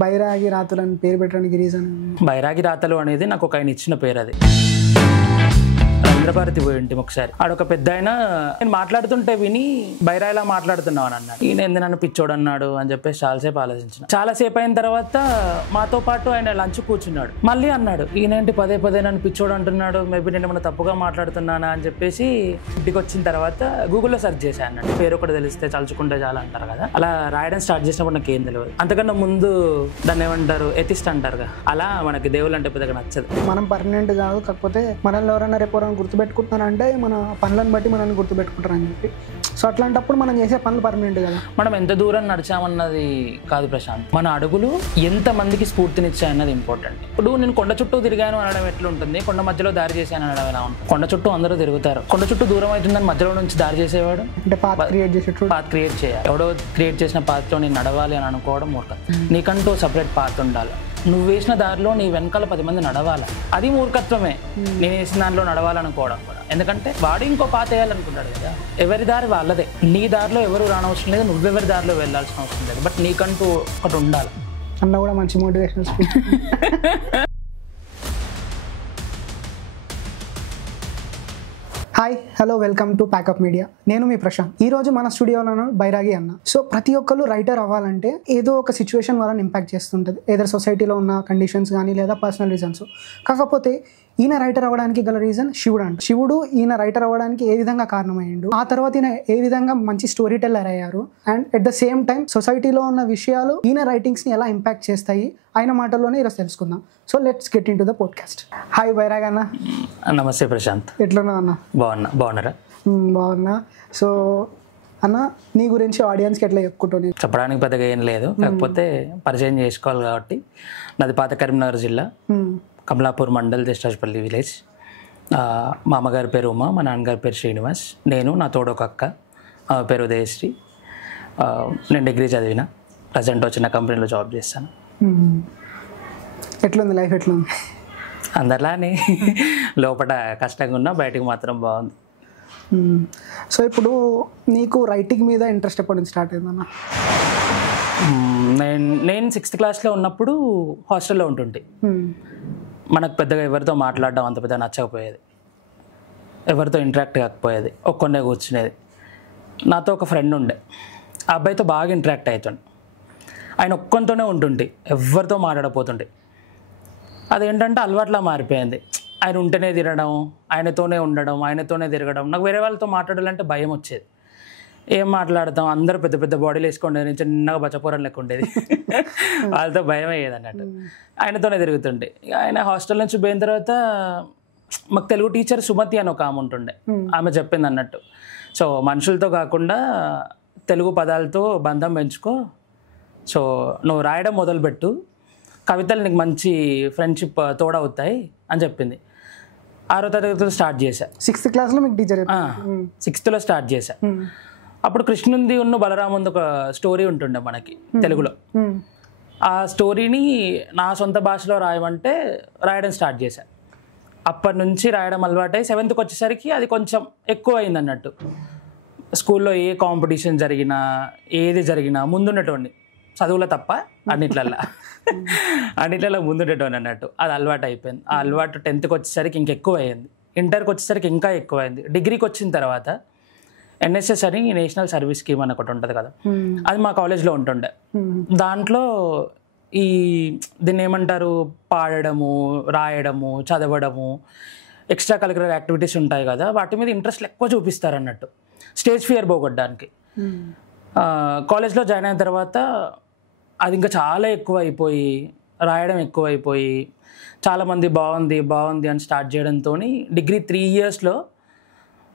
బైరాగి రాతలు అని పేరు పెట్టడానికి రీజన్? బైరాగి రాతలు అనేది నాకు ఒక ఆయన ఇచ్చిన పేరు. అది రవీంద్రభారతి పోయింటి ఒకసారి. ఆడొక పెద్ద ఆయన నేను మాట్లాడుతుంటే విని బైరాయిలా మాట్లాడుతున్నావు అని అన్నాడు. ఈయన ఎందు నన్ను పిచ్చోడు అన్నాడు అని చెప్పేసి చాలాసేపు ఆలోచించిన. చాలాసేపు అయిన తర్వాత మాతో పాటు ఆయన లంచ్ కూర్చున్నాడు. మళ్ళీ అన్నాడు, ఈయనేంటి పదే పదే నన్ను పిచ్చోడు అంటున్నాడు, మేబీ నేను ఏమైనా తప్పుగా మాట్లాడుతున్నానా అని చెప్పేసి ఇంటికి వచ్చిన తర్వాత గూగుల్లో సెర్చ్ చేశాను అన్నట్టు. పేరు ఒకటి తెలిస్తే తలుచుకుంటే చాలా అంటారు కదా, అలా రాయడం స్టార్ట్ చేసినప్పుడు నాకు ఏం తెలియదు. అంతకన్నా ముందు దాన్ని ఏమంటారు, ఎథిస్ట్ అంటారుగా, అలా మనకి దేవుళ్ళు అంటే పెద్దగా నచ్చదు. మనం పర్మనెంట్ కాదు, కాకపోతే మనల్ని ఎవరైనా రేపు గుర్తుపెట్టుకుంటున్నారంటే మన పనులను బట్టి మనల్ని గుర్తుపెట్టుకుంటారని చెప్పి. సో అట్లాంటప్పుడు మనం చేసే పనులు పర్మనెంట్ కదా. మనం ఎంత దూరం నడిచామన్నది కాదు ప్రశాంత్, మన అడుగులు ఎంత మందికి స్ఫూర్తినిచ్చాయన్నది ఇంపార్టెంట్. ఇప్పుడు నేను కొండ చుట్టూ తిరిగాను అనడం ఎట్లుంటుంది, కొండ మధ్యలో దారి చేశాను అనడం ఎలా ఉంటుంది? కొండ చుట్టూ అందరూ తిరుగుతారు, కొండ చుట్టూ దూరం అవుతుందని మధ్యలో నుంచి దారి చేసేవాడు అంటే పాత్ క్రియేట్ చేయాలి. ఎవడో క్రియేట్ చేసిన పాత్రలో నేను నడవాలి అని అనుకోవడం మూర్ఖం. నీకంటూ సపరేట్ పాత్ ఉండాలి. నువ్వు వేసిన దారిలో నీ వెనకాల 10 మంది నడవాలి, అది మూర్ఖత్వమే. నేను వేసిన దారిలో నడవాలనుకోవడం కూడా. ఎందుకంటే వాడు ఇంకో పాత వేయాలనుకుంటాడు కదా. ఎవరి దారి వాళ్ళదే. నీ దారిలో ఎవరు రానవసరం లేదు, నువ్వెవరి దారిలో వెళ్ళాల్సిన అవసరం లేదు. బట్ నీకంటూ ఒకటి ఉండాలి అన్న కూడా మంచి motivational speech. Hi, hello, welcome to Packup Media. నేను మీ ప్రశాంత్. ఈ రోజు మన స్టూడియోలో బైరాగి అన్న. సో ప్రతి ఒక్కరు రైటర్ అవ్వాలంటే ఏదో ఒక సిచ్యువేషన్ వల్ల ఇంపాక్ట్ చేస్తుంటుంది. ఏదో సొసైటీలో ఉన్న కండిషన్స్ కానీ లేదా పర్సనల్ రీజన్స్. కాకపోతే ఈయన రైటర్ అవ్వడానికి గల రీజన్ శివుడు అంట. శివుడు ఈయన రైటర్ అవ్వడానికి ఏ విధంగా కారణమయ్యిండు, ఆ తర్వాత ఈయన ఏ విధంగా మంచి స్టోరీ టెల్లర్ అయ్యారు, and at the same time సొసైటీలో ఉన్న విషయాలు ఈయన రైటింగ్స్ని ఎలా ఇంపాక్ట్ చేస్తాయి ఆయన మాటల్లోనే ఈరోజు తెలుసుకుందాం. So let's get in to the podcast. Hi Bairag అన్న. నమస్తే ప్రశాంత్. ఎట్లున్నా అన్న? బాగున్నారా? బాగున్నా. సో అన్న, నీ గురించి ఆడియన్స్కి ఎట్లా చెప్పుకుంటావు? చెప్పడానికి పెద్దగా ఏం లేదు, కాకపోతే పరిచయం చేసుకోవాలి కాబట్టి. నాది పాత కరీంనగర్ జిల్లా, కమలాపూర్ మండల్, దేశరాజపల్లి విలేజ్. మా అమ్మగారి పేరు ఉమా, మా నాన్నగారి పేరు శ్రీనివాస్. నేను, నా తోడొక అక్క, ఆమె పేరు ఉదయశ్రీ. నేను డిగ్రీ చదివిన, ప్రజెంట్ వచ్చిన కంపెనీలో జాబ్ చేస్తాను. ఎట్లుంది లైఫ్? ఎట్లుంది? అందరిలానే లోపల కష్టంగా ఉన్నా, బయటకు మాత్రం బాగుంది. సో ఇప్పుడు నీకు రైటింగ్ మీద ఇంట్రెస్ట్ ఎప్పటి నుంచి స్టార్ట్ అయిందన్న? నేను 6th క్లాస్లో ఉన్నప్పుడు హాస్టల్లో ఉంటుంటే మనకు పెద్దగా ఎవరితో మాట్లాడడం అంత పెద్దగా నచ్చకపోయేది, ఎవరితో ఇంటరాక్ట్ కాకపోయేది, ఒక్కొన్నే కూర్చునేది. నాతో ఒక ఫ్రెండ్ ఉండే, ఆ అబ్బాయితో బాగా ఇంటరాక్ట్ అవుతుండే. ఆయన ఒక్కొనితోనే ఉంటుంటే, ఎవరితో మాట్లాడపోతుండే. అదేంటంటే అలవాట్లా మారిపోయింది. ఆయన ఉంటేనే తినడం, ఆయనతోనే ఉండడం, ఆయనతోనే తిరగడం. నాకు వేరే వాళ్ళతో మాట్లాడాలంటే భయం వచ్చేది. ఏం మాట్లాడతాం, అందరూ పెద్ద పెద్ద బాడీలు వేసుకోండి, నేను చిన్నగా బచ్చపూరం లెక్క ఉండేది. వాళ్ళతో భయం అయ్యేది అన్నట్టు. ఆయనతోనే తిరుగుతుండే. ఆయన హాస్టల్ నుంచి పోయిన తర్వాత మాకు తెలుగు టీచర్ సుమతి అని ఒక ఆమె ఉంటుండే. ఆమె చెప్పింది అన్నట్టు, సో మనుషులతో కాకుండా తెలుగు పదాలతో బంధం పెంచుకో, సో నువ్వు రాయడం మొదలుపెట్టు, కవితలు నీకు మంచి ఫ్రెండ్షిప్ తోడవుతాయి అని చెప్పింది. 6వ తరగతిలో స్టార్ట్ చేశా. 6th క్లాస్లో మీకు టీచర్? 6thలో స్టార్ట్ చేశా. అప్పుడు కృష్ణుంది ఉన్న బలరాముంది ఒక స్టోరీ ఉంటుండే మనకి తెలుగులో. ఆ స్టోరీని నా సొంత భాషలో రాయమంటే రాయడం స్టార్ట్ చేశా. అప్పటి నుంచి రాయడం అలవాటై 7th వచ్చేసరికి అది కొంచెం ఎక్కువ అయింది అన్నట్టు. స్కూల్లో ఏ కాంపిటీషన్ జరిగినా, ఏది జరిగినా ముందుండేటోడిని, చదువులో తప్ప అన్నిట్లలో ముందుండేటోని అన్నట్టు. అది అలవాటు అయిపోయింది. ఆ అలవాటు 10th వచ్చేసరికి ఇంకెక్కువ అయింది, ఇంటర్కి వచ్చేసరికి ఇంకా ఎక్కువ అయింది. డిగ్రీకి వచ్చిన తర్వాత NSS అని నేషనల్ సర్వీస్ స్కీమ్ అని ఒకటి ఉంటుంది కదా, అది మా కాలేజ్లో ఉంటుండే. దాంట్లో దీన్ని ఏమంటారు, పాడడము, రాయడము, చదవడము, ఎక్స్ట్రా కరిక్యులర్ యాక్టివిటీస్ ఉంటాయి కదా, వాటి మీద ఇంట్రెస్ట్ ఎక్కువ చూపిస్తారు అన్నట్టు, స్టేజ్ ఫియర్ పోగొట్టడానికి. కాలేజ్లో జాయిన్ అయిన తర్వాత అది ఇంకా చాలా ఎక్కువ అయిపోయి, రాయడం ఎక్కువ అయిపోయి, చాలామంది బాగుంది అని స్టార్ట్ చేయడంతో డిగ్రీ 3 yearsలో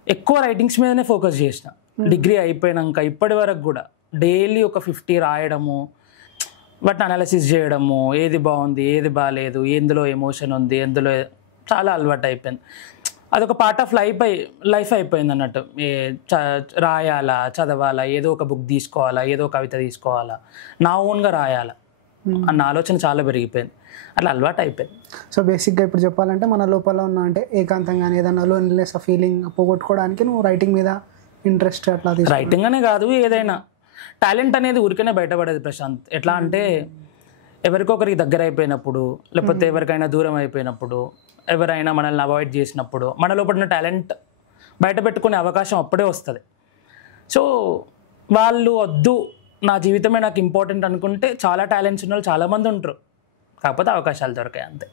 ఎక్కువ రైటింగ్స్ మీదనే ఫోకస్ చేసిన. డిగ్రీ అయిపోయినాక ఇప్పటి వరకు కూడా డైలీ ఒక 50 రాయడము, వాటిని అనాలిసిస్ చేయడము, ఏది బాగుంది, ఏది బాగాలేదు, ఎందులో ఎమోషన్ ఉంది, ఎందులో, చాలా అలవాటు అయిపోయింది. అదొక పార్ట్ ఆఫ్ లైఫ్ అయిపోయింది అన్నట్టు. రాయాలా, చదవాలా, ఏదో ఒక బుక్ తీసుకోవాలా, ఏదో కవిత తీసుకోవాలా, నా ఓన్గా రాయాలా అన్న ఆలోచన చాలా పెరిగిపోయింది. అట్లా అలవాటు అయిపోయింది. సో బేసిక్గా ఇప్పుడు చెప్పాలంటే మన లోపల ఉన్న అంటే ఏకాంతంగా ఏదైనా లోన్లీనెస్ ఫీలింగ్ పోగొట్టుకోవడానికి నువ్వు రైటింగ్ మీద ఇంట్రెస్ట్ అట్లా? రైటింగ్ అనే కాదు, ఏదైనా టాలెంట్ అనేది ఊరికనే బయటపడేది ప్రశాంత్. ఎట్లా అంటే ఎవరికొకరికి దగ్గర అయిపోయినప్పుడు, లేకపోతే ఎవరికైనా దూరం అయిపోయినప్పుడు, ఎవరైనా మనల్ని అవాయిడ్ చేసినప్పుడు మన లోపల ఉన్న టాలెంట్ బయట పెట్టుకునే అవకాశం అప్పుడే వస్తుంది. సో వాళ్ళు వద్దు, నా జీవితమే నాకు ఇంపార్టెంట్ అనుకుంటే చాలా టాలెంట్స్ ఉన్న వాళ్ళు చాలామంది ఉంటారు, కాకపోతే అవకాశాలు దొరికాయి అంతే.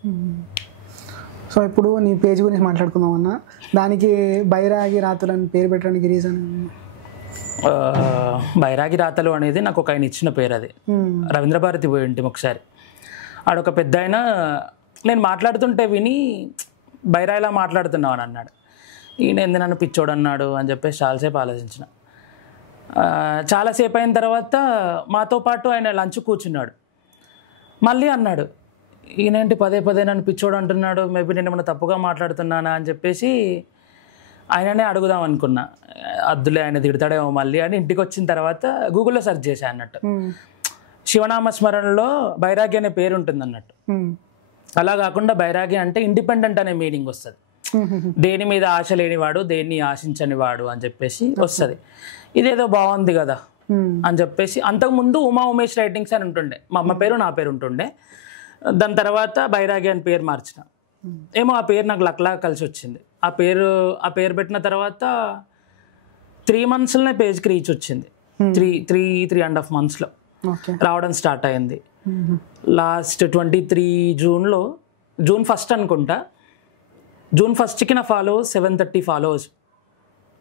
సో ఇప్పుడు నీ పేజ్ గురించి మాట్లాడుకుందాం అన్న, దానికి బైరాగి రాతులు అని పేరు పెట్టడానికి రీజన్? బైరాగి రాతలు అనేది నాకు ఒక ఆయన ఇచ్చిన పేరు. అది రవీంద్ర భారతి పోయి ఇంటి ఒకసారి ఆడొక పెద్ద ఆయన నేను మాట్లాడుతుంటే విని బైరాయిలా మాట్లాడుతున్నావు అని అన్నాడు. ఈయన ఎందు నన్ను పిచ్చోడు అన్నాడు అని చెప్పేసి చాలాసేపు ఆలోచించిన. చాలాసేపు అయిన తర్వాత మాతో పాటు ఆయన లంచ్ కూర్చున్నాడు. మళ్ళీ అన్నాడు, ఈయనేంటి పదే పదే నన్ను పిచ్చోడు అంటున్నాడు, మేబీ నేను ఏమైనా తప్పుగా మాట్లాడుతున్నానా అని చెప్పేసి ఆయననే అడుగుదాం అనుకున్నా. అద్దులే ఆయన తిడతాడేమో మళ్ళీ అని ఇంటికి వచ్చిన తర్వాత గూగుల్లో సెర్చ్ చేశా అన్నట్టు. శివనామ స్మరణలో బైరాగి అనే పేరు ఉంటుంది అన్నట్టు. అలా కాకుండా బైరాగి అంటే ఇండిపెండెంట్ అనే మీనింగ్ వస్తుంది. దేని మీద ఆశ లేనివాడు, దేన్ని ఆశించని వాడు అని చెప్పేసి వస్తుంది. ఇదేదో బాగుంది కదా అని చెప్పేసి అంతకుముందు ఉమా ఉమేష్ రైటింగ్స్ అని ఉంటుండే, మా అమ్మ పేరు నా పేరు ఉంటుండే. దాని తర్వాత బైరాగి అని పేరు మార్చిన. ఏమో ఆ పేరు నాకు లక్లా కలిసి వచ్చింది. ఆ పేరు పెట్టిన తర్వాత 3 monthsలోనే పేజ్కి రీచ్ వచ్చింది. 3.5 monthsలో రావడం స్టార్ట్ అయింది. లాస్ట్ 23 జూన్లో, జూన్ 1st అనుకుంటా, జూన్ 1స్ట్కి నా ఫాలోవర్స్ 730 followers.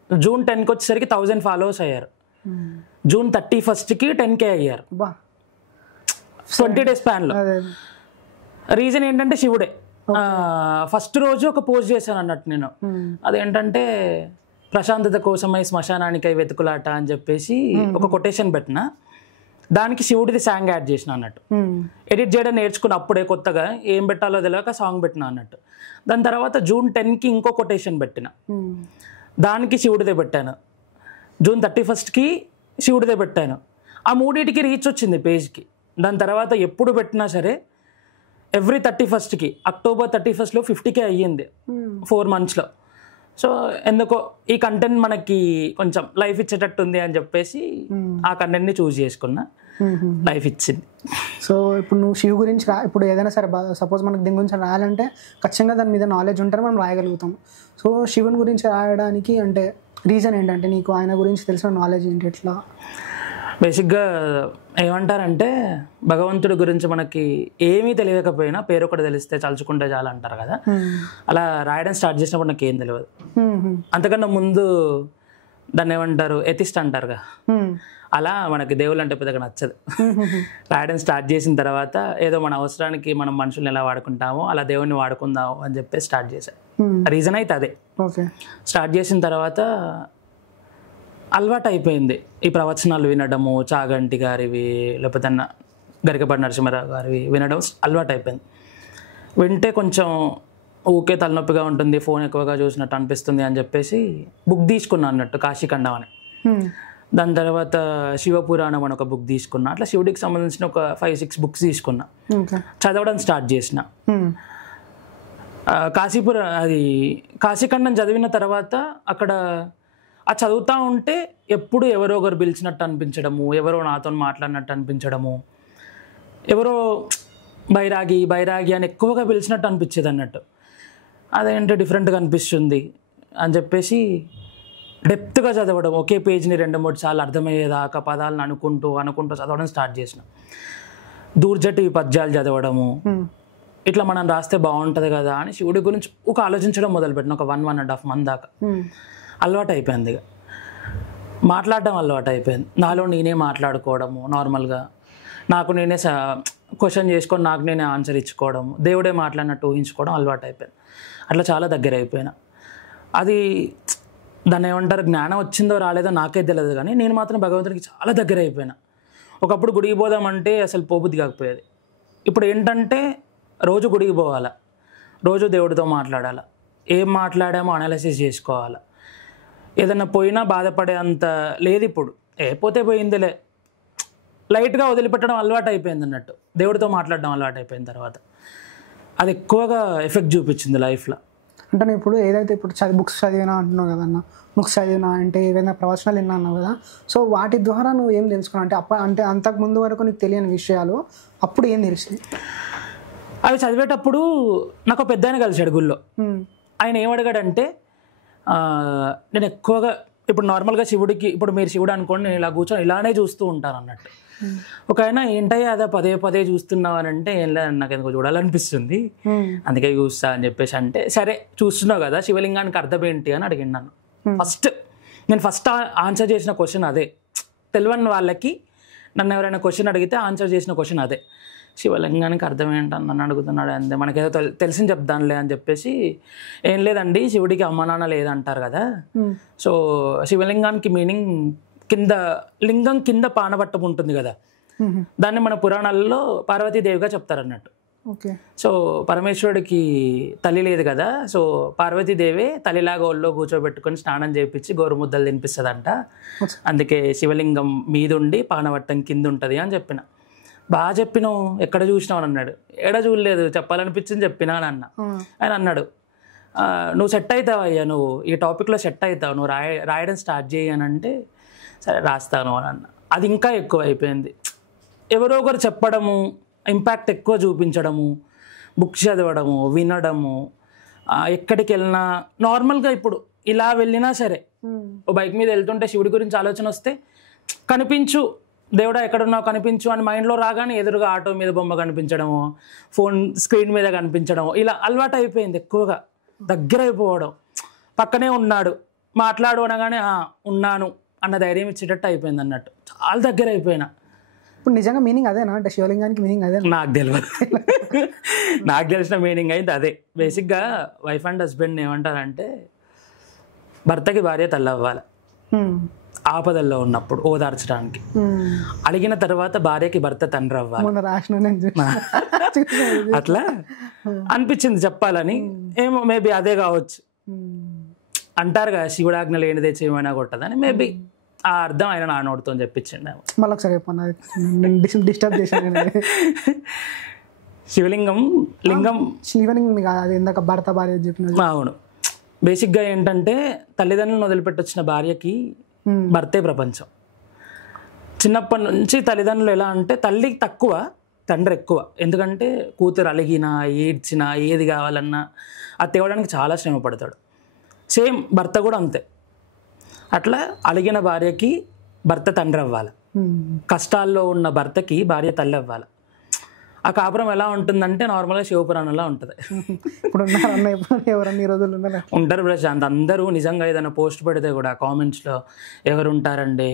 జూన్ 10కి వచ్చేసరికి 1000 followers అయ్యారు. జూన్ 31స్ట్కి 10K అయ్యారు 20 days స్పాన్లో. రీజన్ ఏంటంటే శివుడే. ఫస్ట్ రోజు ఒక పోస్ట్ చేశాను అన్నట్టు నేను, అదేంటంటే ప్రశాంతత కోసమై శ్మశానానికై వెతుకులాట అని చెప్పేసి ఒక కొటేషన్ పెట్టిన. దానికి శివుడిది సాంగ్ యాడ్ చేసిన అన్నట్టు. ఎడిట్ చేయడం నేర్చుకున్న అప్పుడే కొత్తగా, ఏం పెట్టాలో తెలియక సాంగ్ పెట్టిన అన్నట్టు. దాని తర్వాత జూన్ 10కి ఇంకో కొటేషన్ పెట్టిన, దానికి శివుడిదే పెట్టాను. జూన్ 31స్ట్కి శివుడిదే పెట్టాను. ఆ 3టికి రీచ్ వచ్చింది పేజ్కి. దాని తర్వాత ఎప్పుడు పెట్టినా సరే ఎవ్రీ 31స్ట్కి, అక్టోబర్ 31స్ట్లో 50K అయ్యింది 4 monthsలో. సో ఎందుకో ఈ కంటెంట్ మనకి కొంచెం లైఫ్ ఇచ్చేటట్టు ఉంది అని చెప్పేసి ఆ కంటెంట్ని చూస్ చేసుకున్నా, లైఫ్ ఇచ్చింది. సో ఇప్పుడు నువ్వు శివు గురించి ఇప్పుడు ఏదైనా సరే సపోజ్ మనకు దీని గురించి రాయాలంటే ఖచ్చితంగా దాని మీద నాలెడ్జ్ ఉంటేనే మనం రాయగలుగుతాం. సో శివుని గురించి రాయడానికి అంటే రీజన్ ఏంటంటే నీకు ఆయన గురించి తెలిసిన నాలెడ్జ్ ఏంటి? ఎట్లా? బేసిక్గా ఏమంటారంటే భగవంతుడి గురించి మనకి ఏమీ తెలియకపోయినా పేరు ఒకటి తెలిస్తే తలుచుకుంటే చాలా అంటారు కదా. అలా రాయడం స్టార్ట్ చేసినప్పుడు నాకు ఏం తెలియదు. అంతకన్నా ముందు దాన్ని ఏమంటారు, ఎథిస్ట్ అంటారు కదా, అలా మనకి దేవుళ్ళు అంటే పెద్దగా నచ్చదు. రాయడం స్టార్ట్ చేసిన తర్వాత ఏదో మన అవసరానికి మనం మనుషుల్ని ఎలా వాడుకుంటామో అలా దేవుడిని వాడుకుందాము అని చెప్పేసి స్టార్ట్ చేశాను. రీజన్ అయితే అదే. స్టార్ట్ చేసిన తర్వాత అలవాటు అయిపోయింది ఈ ప్రవచనాలు వినడము, చాగంటి గారివి లేకపోతే గరికపాటి నరసింహారావు గారివి వినడం అలవాటు అయిపోయింది. వింటే కొంచెం ఊకే తలనొప్పిగా ఉంటుంది, ఫోన్ ఎక్కువగా చూసినట్టు అనిపిస్తుంది అని చెప్పేసి బుక్ తీసుకున్నా అన్నట్టు, కాశీఖండం అని. దాని తర్వాత శివపురాణం అని ఒక బుక్ తీసుకున్నా. అట్లా శివుడికి సంబంధించిన ఒక 5-6 books తీసుకున్నా, చదవడం స్టార్ట్ చేసిన. కాశీఖండం చదివిన తర్వాత అక్కడ ఆ చదువుతూ ఉంటే ఎప్పుడు ఎవరో ఒకరు పిలిచినట్టు అనిపించడము, ఎవరో నాతో మాట్లాడినట్టు అనిపించడము, ఎవరో బైరాగి బైరాగి అని ఎక్కువగా పిలిచినట్టు అనిపించేది అన్నట్టు. అదేంటో డిఫరెంట్గా అనిపిస్తుంది అని చెప్పేసి డెప్త్గా చదవడం, ఒకే పేజ్ని 2-3 సార్లు అర్థమయ్యేదాకా పదాలను అనుకుంటూ చదవడం స్టార్ట్ చేసిన. దూర్జటి పద్యాలు చదవడము, ఇట్లా మనం రాస్తే బాగుంటుంది కదా అని శివుడి గురించి ఒక ఆలోచించడం మొదలుపెట్టిన. ఒక 1.5 month దాకా అలవాటు అయిపోయింది. ఇక మాట్లాడడం అలవాటు అయిపోయింది. నాలో నేనే మాట్లాడుకోవడము, నార్మల్గా నాకు నేనే క్వశ్చన్ చేసుకొని నాకు నేనే ఆన్సర్ ఇచ్చుకోవడము, దేవుడే మాట్లాడినట్టు ఊహించుకోవడం అలవాటు అయిపోయింది. అట్లా చాలా దగ్గర అయిపోయినా. అది దాన్ని ఏమంటారు, జ్ఞానం వచ్చిందో రాలేదో నాకే తెలియదు, కానీ నేను మాత్రం భగవంతుడికి చాలా దగ్గర అయిపోయినా. ఒకప్పుడు గుడికి పోదామంటే అసలు పోబుద్ది కాకపోయేది. ఇప్పుడు ఏంటంటే రోజు గుడికి పోవాలా, రోజు దేవుడితో మాట్లాడాలా, ఏం మాట్లాడామో అనాలిసిస్ చేసుకోవాలా. ఏదన్నా పోయినా బాధపడే అంత లేదు ఇప్పుడు. పోతే పోయిందిలే, లైట్గా వదిలిపెట్టడం అలవాటు అయిపోయింది అన్నట్టు. దేవుడితో మాట్లాడడం అలవాటు అయిపోయిన తర్వాత అది ఎక్కువగా ఎఫెక్ట్ చూపించింది లైఫ్లో. అంటే నువ్వు ఇప్పుడు ఏదైతే ఇప్పుడు బుక్స్ చదివినా అంటున్నావు కదన్న, బుక్స్ చదివినా అంటే ఏదైనా ప్రవచనాలు విన్నా అన్నావు కదా, సో వాటి ద్వారా నువ్వు ఏం తెలుసుకున్నావు అంటే అంటే అంతకు ముందు వరకు నీకు తెలియని విషయాలు అప్పుడు ఏం తెలిసింది? అవి చదివేటప్పుడు నాకు పెద్ద ఆయన కలిసాడు గుళ్ళో. ఆయన ఏమడిగాడంటే నేను ఎక్కువగా ఇప్పుడు నార్మల్గా శివుడికి, ఇప్పుడు మీరు శివుడు అనుకోండి, నేను ఇలా కూర్చొని ఇలానే చూస్తూ ఉంటాను అన్నట్టు. ఒక ఆయన ఏంటయ్యా అదే పదే పదే చూస్తున్నావు అని అంటే, ఏం లేదు నాకు ఎందుకు చూడాలనిపిస్తుంది అందుకే చూస్తా అని చెప్పేసి అంటే, సరే చూస్తున్నావు కదా శివలింగానికి అర్థం ఏంటి అని అడిగింది నన్ను. నేను ఫస్ట్ ఆన్సర్ చేసిన క్వశ్చన్ అదే. తెలియని వాళ్ళకి నన్ను ఎవరైనా క్వశ్చన్ అడిగితే ఆన్సర్ చేసిన క్వశ్చన్ అదే, శివలింగానికి అర్థం ఏంటని నన్ను అడుగుతున్నాడు అంతే, మనకేదో తెలిసింది చెప్దానులే అని చెప్పేసి, ఏం లేదండి శివుడికి అమ్మ నాన్న లేదంటారు కదా, సో శివలింగానికి మీనింగ్ కింద లింగం కింద పానబట్టం ఉంటుంది కదా, దాన్ని మన పురాణాల్లో పార్వతీదేవిగా చెప్తారన్నట్టు. సో పరమేశ్వరుడికి తల్లి లేదు కదా, సో పార్వతీదేవి తల్లిలాగా ఒళ్ళో కూర్చోబెట్టుకొని స్నానం చేయించి గోరుముద్దలు తినిపిస్తుందంట, అందుకే శివలింగం మీదుండి పానవట్టం కింద ఉంటుంది అని చెప్పిన. బాగా చెప్పినావు, ఎక్కడ చూసినావు అని అన్నాడు. ఎక్కడ చూడలేదు, చెప్పాలనిపించింది చెప్పినా అని అన్న. ఆయన అన్నాడు, నువ్వు సెట్ అవుతావు అయ్యా, నువ్వు ఈ టాపిక్లో సెట్ అవుతావు, నువ్వు రాయడం స్టార్ట్ చేయి అని అంటే, సరే రాస్తాను అని అన్న. అది ఇంకా ఎక్కువ అయిపోయింది. ఎవరో ఒకరు చెప్పడము, ఇంపాక్ట్ ఎక్కువ చూపించడము, బుక్స్ చదవడము, వినడము, ఎక్కడికి వెళ్ళినా నార్మల్గా ఇప్పుడు ఇలా వెళ్ళినా సరే, ఓ బైక్ మీద వెళ్తుంటే శివుడి గురించి ఆలోచన వస్తే, కనిపించు దేవుడా ఎక్కడున్నావు కనిపించు అని మైండ్లో రాగానే ఎదురుగా ఆటో మీద బొమ్మ కనిపించడము, ఫోన్ స్క్రీన్ మీద కనిపించడము, ఇలా అలవాటు అయిపోయింది. ఎక్కువగా దగ్గర అయిపోవడం, పక్కనే ఉన్నాడు మాట్లాడు అనగానే ఉన్నాను అన్న ధైర్యం ఇచ్చేటట్టు అయిపోయింది అన్నట్టు, చాలా దగ్గర అయిపోయినా. ఇప్పుడు నిజంగా మీనింగ్ అదేనా అంటే శివలింగానికి మీనింగ్ అదే? నాకు తెలియదు. నాకు తెలిసిన మీనింగ్ అయితే అదే. బేసిక్గా వైఫ్ అండ్ హస్బెండ్ ఏమంటారంటే, భర్తకి భార్య తల్లవ్వాలి ఆపదల్లో ఉన్నప్పుడు ఓదార్చడానికి, అడిగిన తర్వాత భార్యకి భర్త తండ్రి అవ్వాలి. అట్లా అనిపించింది చెప్పాలని, ఏమో మేబీ అదే కావచ్చు. అంటారు కదా శివుడాజ్ఞ లేనిదే చేయమైనా కొట్టదని, మేబీ ఆ అర్థం ఆయన నా నోటితో చెప్పించిండు. మళ్ళీ ఒకసారి డిస్టర్బ్ చేశాను. శివలింగం శివలింగం కాదు, అది ఇందాక భర్త భార్య చెప్పిన. అవును, బేసిక్గా ఏంటంటే తల్లిదండ్రులను వదిలిపెట్టొచ్చిన భార్యకి భర్తే ప్రపంచం. చిన్నప్పటి నుంచి తల్లిదండ్రులు ఎలా అంటే, తల్లి తక్కువ తండ్రి ఎక్కువ. ఎందుకంటే కూతురు అలిగినా ఏడ్చినా ఏది కావాలన్నా అది తేవడానికి చాలా శ్రమ పడతాడు. సేమ్ భర్త కూడా అంతే. అట్లా అలిగిన భార్యకి భర్త తండ్రి అవ్వాలి, కష్టాల్లో ఉన్న భర్తకి భార్య తల్లి అవ్వాలి. ఆ కాపురం ఎలా ఉంటుందంటే నార్మల్గా శివపురాణంలా ఉంటుంది. ఉంటారు ప్రశాంత్, అందరూ నిజంగా ఏదైనా పోస్ట్ పెడితే కూడా కామెంట్స్లో ఎవరు ఉంటారండి,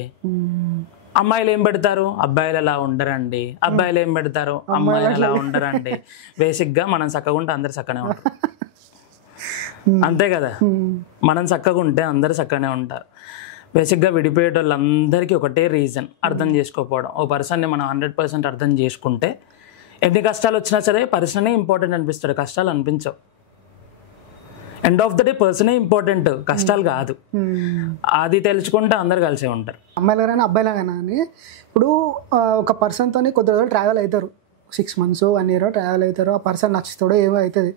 అమ్మాయిలు ఏం పెడతారు, అబ్బాయిలు ఎలా ఉండరండి, అబ్బాయిలు ఏం పెడతారు, అమ్మాయిలు ఎలా ఉండరండి. బేసిక్గా మనం చక్కగా ఉంటే అందరు చక్కనే ఉంటారు, అంతే కదా. మనం చక్కగా ఉంటే అందరు చక్కనే ఉంటారు. బేసిక్గా విడిపోయే వాళ్ళందరికీ ఒకటే రీజన్, అర్థం చేసుకోకపోవడం. ఓ పర్సన్ని మనం 100% అర్థం చేసుకుంటే ఎన్ని కష్టాలు వచ్చినా సరే పర్సనే ఇంపార్టెంట్ అనిపిస్తాడు, కష్టాలు అనిపించవు. ఎండ్ ఆఫ్ ద డే పర్సనే ఇంపార్టెంట్, కష్టాలు కాదు. అది తెలుసుకుంటే అందరు కలిసే ఉంటారు, అమ్మాయిలైనా అబ్బాయిలైనా. అని ఇప్పుడు ఒక పర్సన్తో కొద్ది రోజులు ట్రావెల్ అవుతారు, 6 months 1 year ట్రావెల్ అవుతారు, ఆ పర్సన్ నచ్చుతాడో ఏమో అవుతుంది.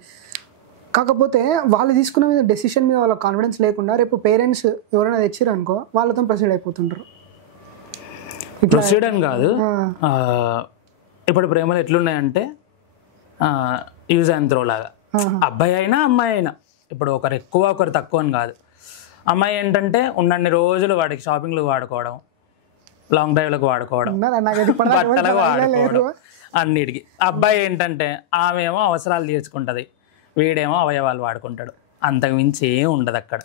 కాకపోతే వాళ్ళు తీసుకున్న మీద డెసిషన్ మీద వాళ్ళ కాన్ఫిడెన్స్ లేకుండా రేపు పేరెంట్స్ ఎవరైనా తెచ్చిరు అనుకో, వాళ్ళతో ప్రొసీడ్ అయిపోతుంటారు. ప్రొసీడ్ అని కాదు, ఇప్పుడు ప్రేమలు ఎట్లున్నాయంటే యూజ్ అండ్ త్రో లాగా. అబ్బాయి అయినా అమ్మాయి అయినా, ఇప్పుడు ఒకరు ఎక్కువ ఒకరు తక్కువ అని కాదు. అమ్మాయి ఏంటంటే ఉన్నన్ని రోజులు వాడికి షాపింగ్లకు వాడుకోవడం, లాంగ్ డ్రైవ్లకు వాడుకోవడం, బట్టలకు వాడుకోవడం, అన్నిటికీ. అబ్బాయి ఏంటంటే ఆమె ఏమో అవసరాలు తీర్చుకుంటుంది, వీడేమో అవయవాలు వాడుకుంటాడు, అంతకు మించి ఏం ఉండదు అక్కడ.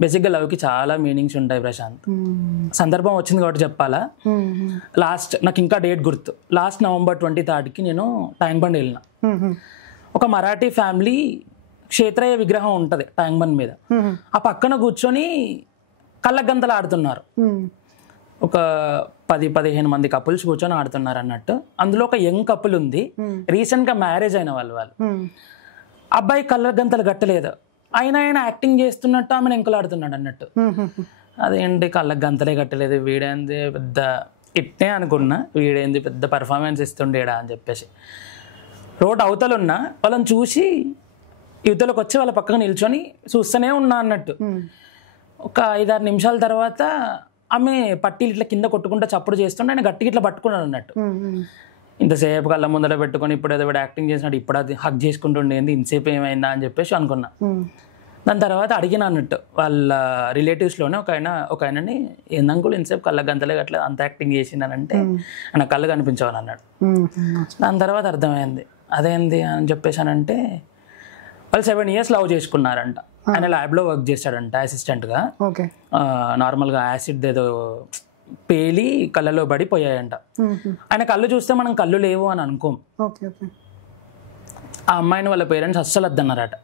బేసిక్గా లవ్కి చాలా మీనింగ్స్ ఉంటాయి ప్రశాంత్. సందర్భం వచ్చింది కాబట్టి చెప్పాలా, నాకు ఇంకా డేట్ గుర్తు, లాస్ట్ November 23 నేను ట్యాంక్ బండ్ వెళ్ళిన. ఒక మరాఠీ ఫ్యామిలీ క్షేత్రయ్య విగ్రహం ఉంటుంది ట్యాంక్ బండ్ మీద, ఆ పక్కన కూర్చొని కళ్ళగంతలు ఆడుతున్నారు. ఒక 10-15 మంది కపుల్స్ కూర్చొని ఆడుతున్నారు అన్నట్టు. అందులో ఒక యంగ్ కపుల్ ఉంది, రీసెంట్గా మ్యారేజ్ అయిన వాళ్ళు. అబ్బాయి కళ్ళగంతలు కట్టలేదు, ఆయన యాక్టింగ్ చేస్తున్నట్టు ఆమెను ఎంకలాడుతున్నాడు అన్నట్టు. అదేంటి కళ్ళకి గంతలే కట్టలేదు, వీడేంది పెద్ద ఇట్నే అనుకున్నా, వీడేంది పెద్ద పర్ఫార్మెన్స్ ఇస్తుండేడా అని చెప్పేసి. రోడ్ అవతలున్నా వాళ్ళని చూసి యువతలోకి వచ్చి వాళ్ళ పక్కన నిల్చొని చూస్తూనే ఉన్నా అన్నట్టు. ఒక 5-6 నిమిషాల తర్వాత ఆమె పట్టీలు ఇట్లా కింద కొట్టుకుంటా చప్పుడు చేస్తుంటే ఆయన గట్టిగా ఇట్లా పట్టుకున్నాను అన్నట్టు. ఇంతసేపు కళ్ళ ముందర పెట్టుకొని ఇప్పుడు ఏదో యాక్టింగ్ చేసినట్టు ఇప్పుడు అది హక్ చేసుకుంటుండేది, ఇంతసేపు ఏమైందా అని చెప్పేసి అనుకున్నా. దాని తర్వాత అడిగిన అన్నట్టు వాళ్ళ రిలేటివ్స్లోనే ఒక ఆయనని ఏందంకులు ఇంతసేపు కళ్ళ గంతలే అట్లా అంత యాక్టింగ్ చేసిందనంటే ఆయన కళ్ళు కనిపించవాలి అన్నాడు. దాని తర్వాత అర్థమైంది అదేంది అని చెప్పేసానంటే వాళ్ళు 7 years లవ్ చేసుకున్నారంట. ఆయన ల్యాబ్లో వర్క్ చేశాడంట అసిస్టెంట్గా. నార్మల్గా యాసిడ్ ఏదో పేలి కళ్ళలో పడి పోయాయంట. ఆయన కళ్ళు చూస్తే మనం కళ్ళు లేవు అని అనుకోం. ఆ అమ్మాయిని వాళ్ళ పేరెంట్స్ అస్సలు వద్దన్నారట.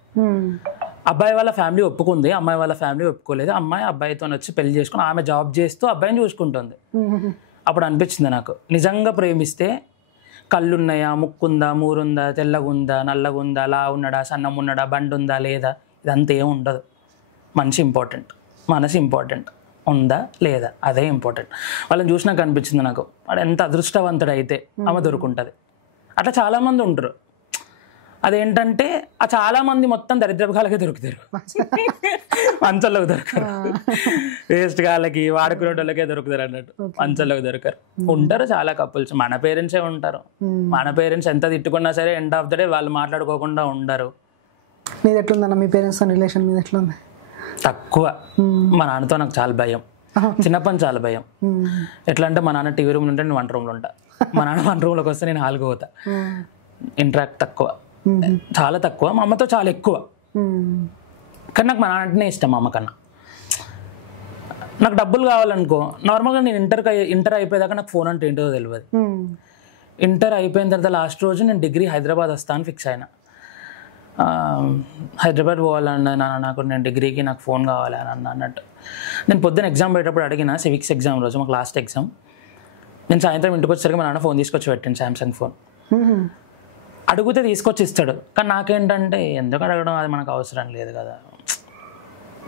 అబ్బాయి వాళ్ళ ఫ్యామిలీ ఒప్పుకుంది, అమ్మాయి వాళ్ళ ఫ్యామిలీ ఒప్పుకోలేదు. అమ్మాయి అబ్బాయితో వచ్చి పెళ్లి చేసుకుని ఆమె జాబ్ చేస్తూ అబ్బాయిని చూసుకుంటుంది. అప్పుడు అనిపించింది నాకు నిజంగా ప్రేమిస్తే కళ్ళున్నాయా, ముక్కుందా, మూరుందా, తెల్లగుందా, నల్లగుందా, లా ఉన్నాడా, సన్నం ఉన్నాడా, బండి ఉందా లేదా, ఇదంతా ఏమి ఉండదు. మనిషి ఇంపార్టెంట్, మనసు ఇంపార్టెంట్, ఉందా లేదా అదే ఇంపార్టెంట్. వాళ్ళని చూసినాక అనిపించింది నాకు వాడు ఎంత అదృష్టవంతుడు అయితే ఆమె దొరుకుంటుంది. అట్లా చాలామంది ఉంటారు. అదేంటంటే ఆ చాలామంది మొత్తం దరిద్రకాలకే దొరుకుతారు, మంచంలోకి దొరకరు. వేస్ట్ కాళ్ళకి వాడుకునే వాళ్ళకే దొరుకుతారు అన్నట్టు, మంచంలోకి దొరకరు. ఉంటారు చాలా కపుల్స్, మన పేరెంట్సే ఉంటారు. మన పేరెంట్స్ ఎంత తిట్టుకున్నా సరే ఎండ్ ఆఫ్ ద డే వాళ్ళు మాట్లాడుకోకుండా ఉండరు. మీది ఎట్లుందన్న మీ పేరెంట్స్ రిలేషన్ మీద ఎట్లుంది? తక్కువ. మా నాన్నతో నాకు చాలా భయం, చిన్నప్పని చాలా భయం. ఎట్లా అంటే మా నాన్న టీవీ రూమ్లో ఉంటే నేను వంట రూమ్లో ఉంటా, మా నాన్న వంట రూమ్లోకి వస్తే నేను హాల్కి పోతా. ఇంటరాక్ట్ తక్కువ, చాలా తక్కువ. మా అమ్మతో చాలా ఎక్కువ. కానీ నాకు మా నాన్నంటేనే ఇష్టం మా అమ్మ కన్నా. నాకు డబ్బులు కావాలనుకో నార్మల్గా నేను ఇంటర్ అయిపోయేదాకా నాకు ఫోన్ అంటే ఏంటో తెలియదు. ఇంటర్ అయిపోయిన తర్వాత లాస్ట్ రోజు నేను డిగ్రీ హైదరాబాద్ వస్తాను ఫిక్స్ అయినా. హైదరాబాద్ పోవాలన్నా నాకు, నేను డిగ్రీకి నాకు ఫోన్ కావాలి అని అన్నట్టు. నేను పొద్దున్న ఎగ్జామ్ పోయేటప్పుడు అడిగిన, సివిక్స్ ఎగ్జామ్ రోజు మాకు లాస్ట్ ఎగ్జామ్. నేను సాయంత్రం ఇంటికి వచ్చేసరికి మా నాన్న ఫోన్ తీసుకొచ్చి పెట్టాను, శాంసంగ్ ఫోన్. అడిగితే తీసుకొచ్చి ఇస్తాడు. కానీ నాకేంటంటే ఎందుకు అడగడం, అది మనకు అవసరం లేదు కదా,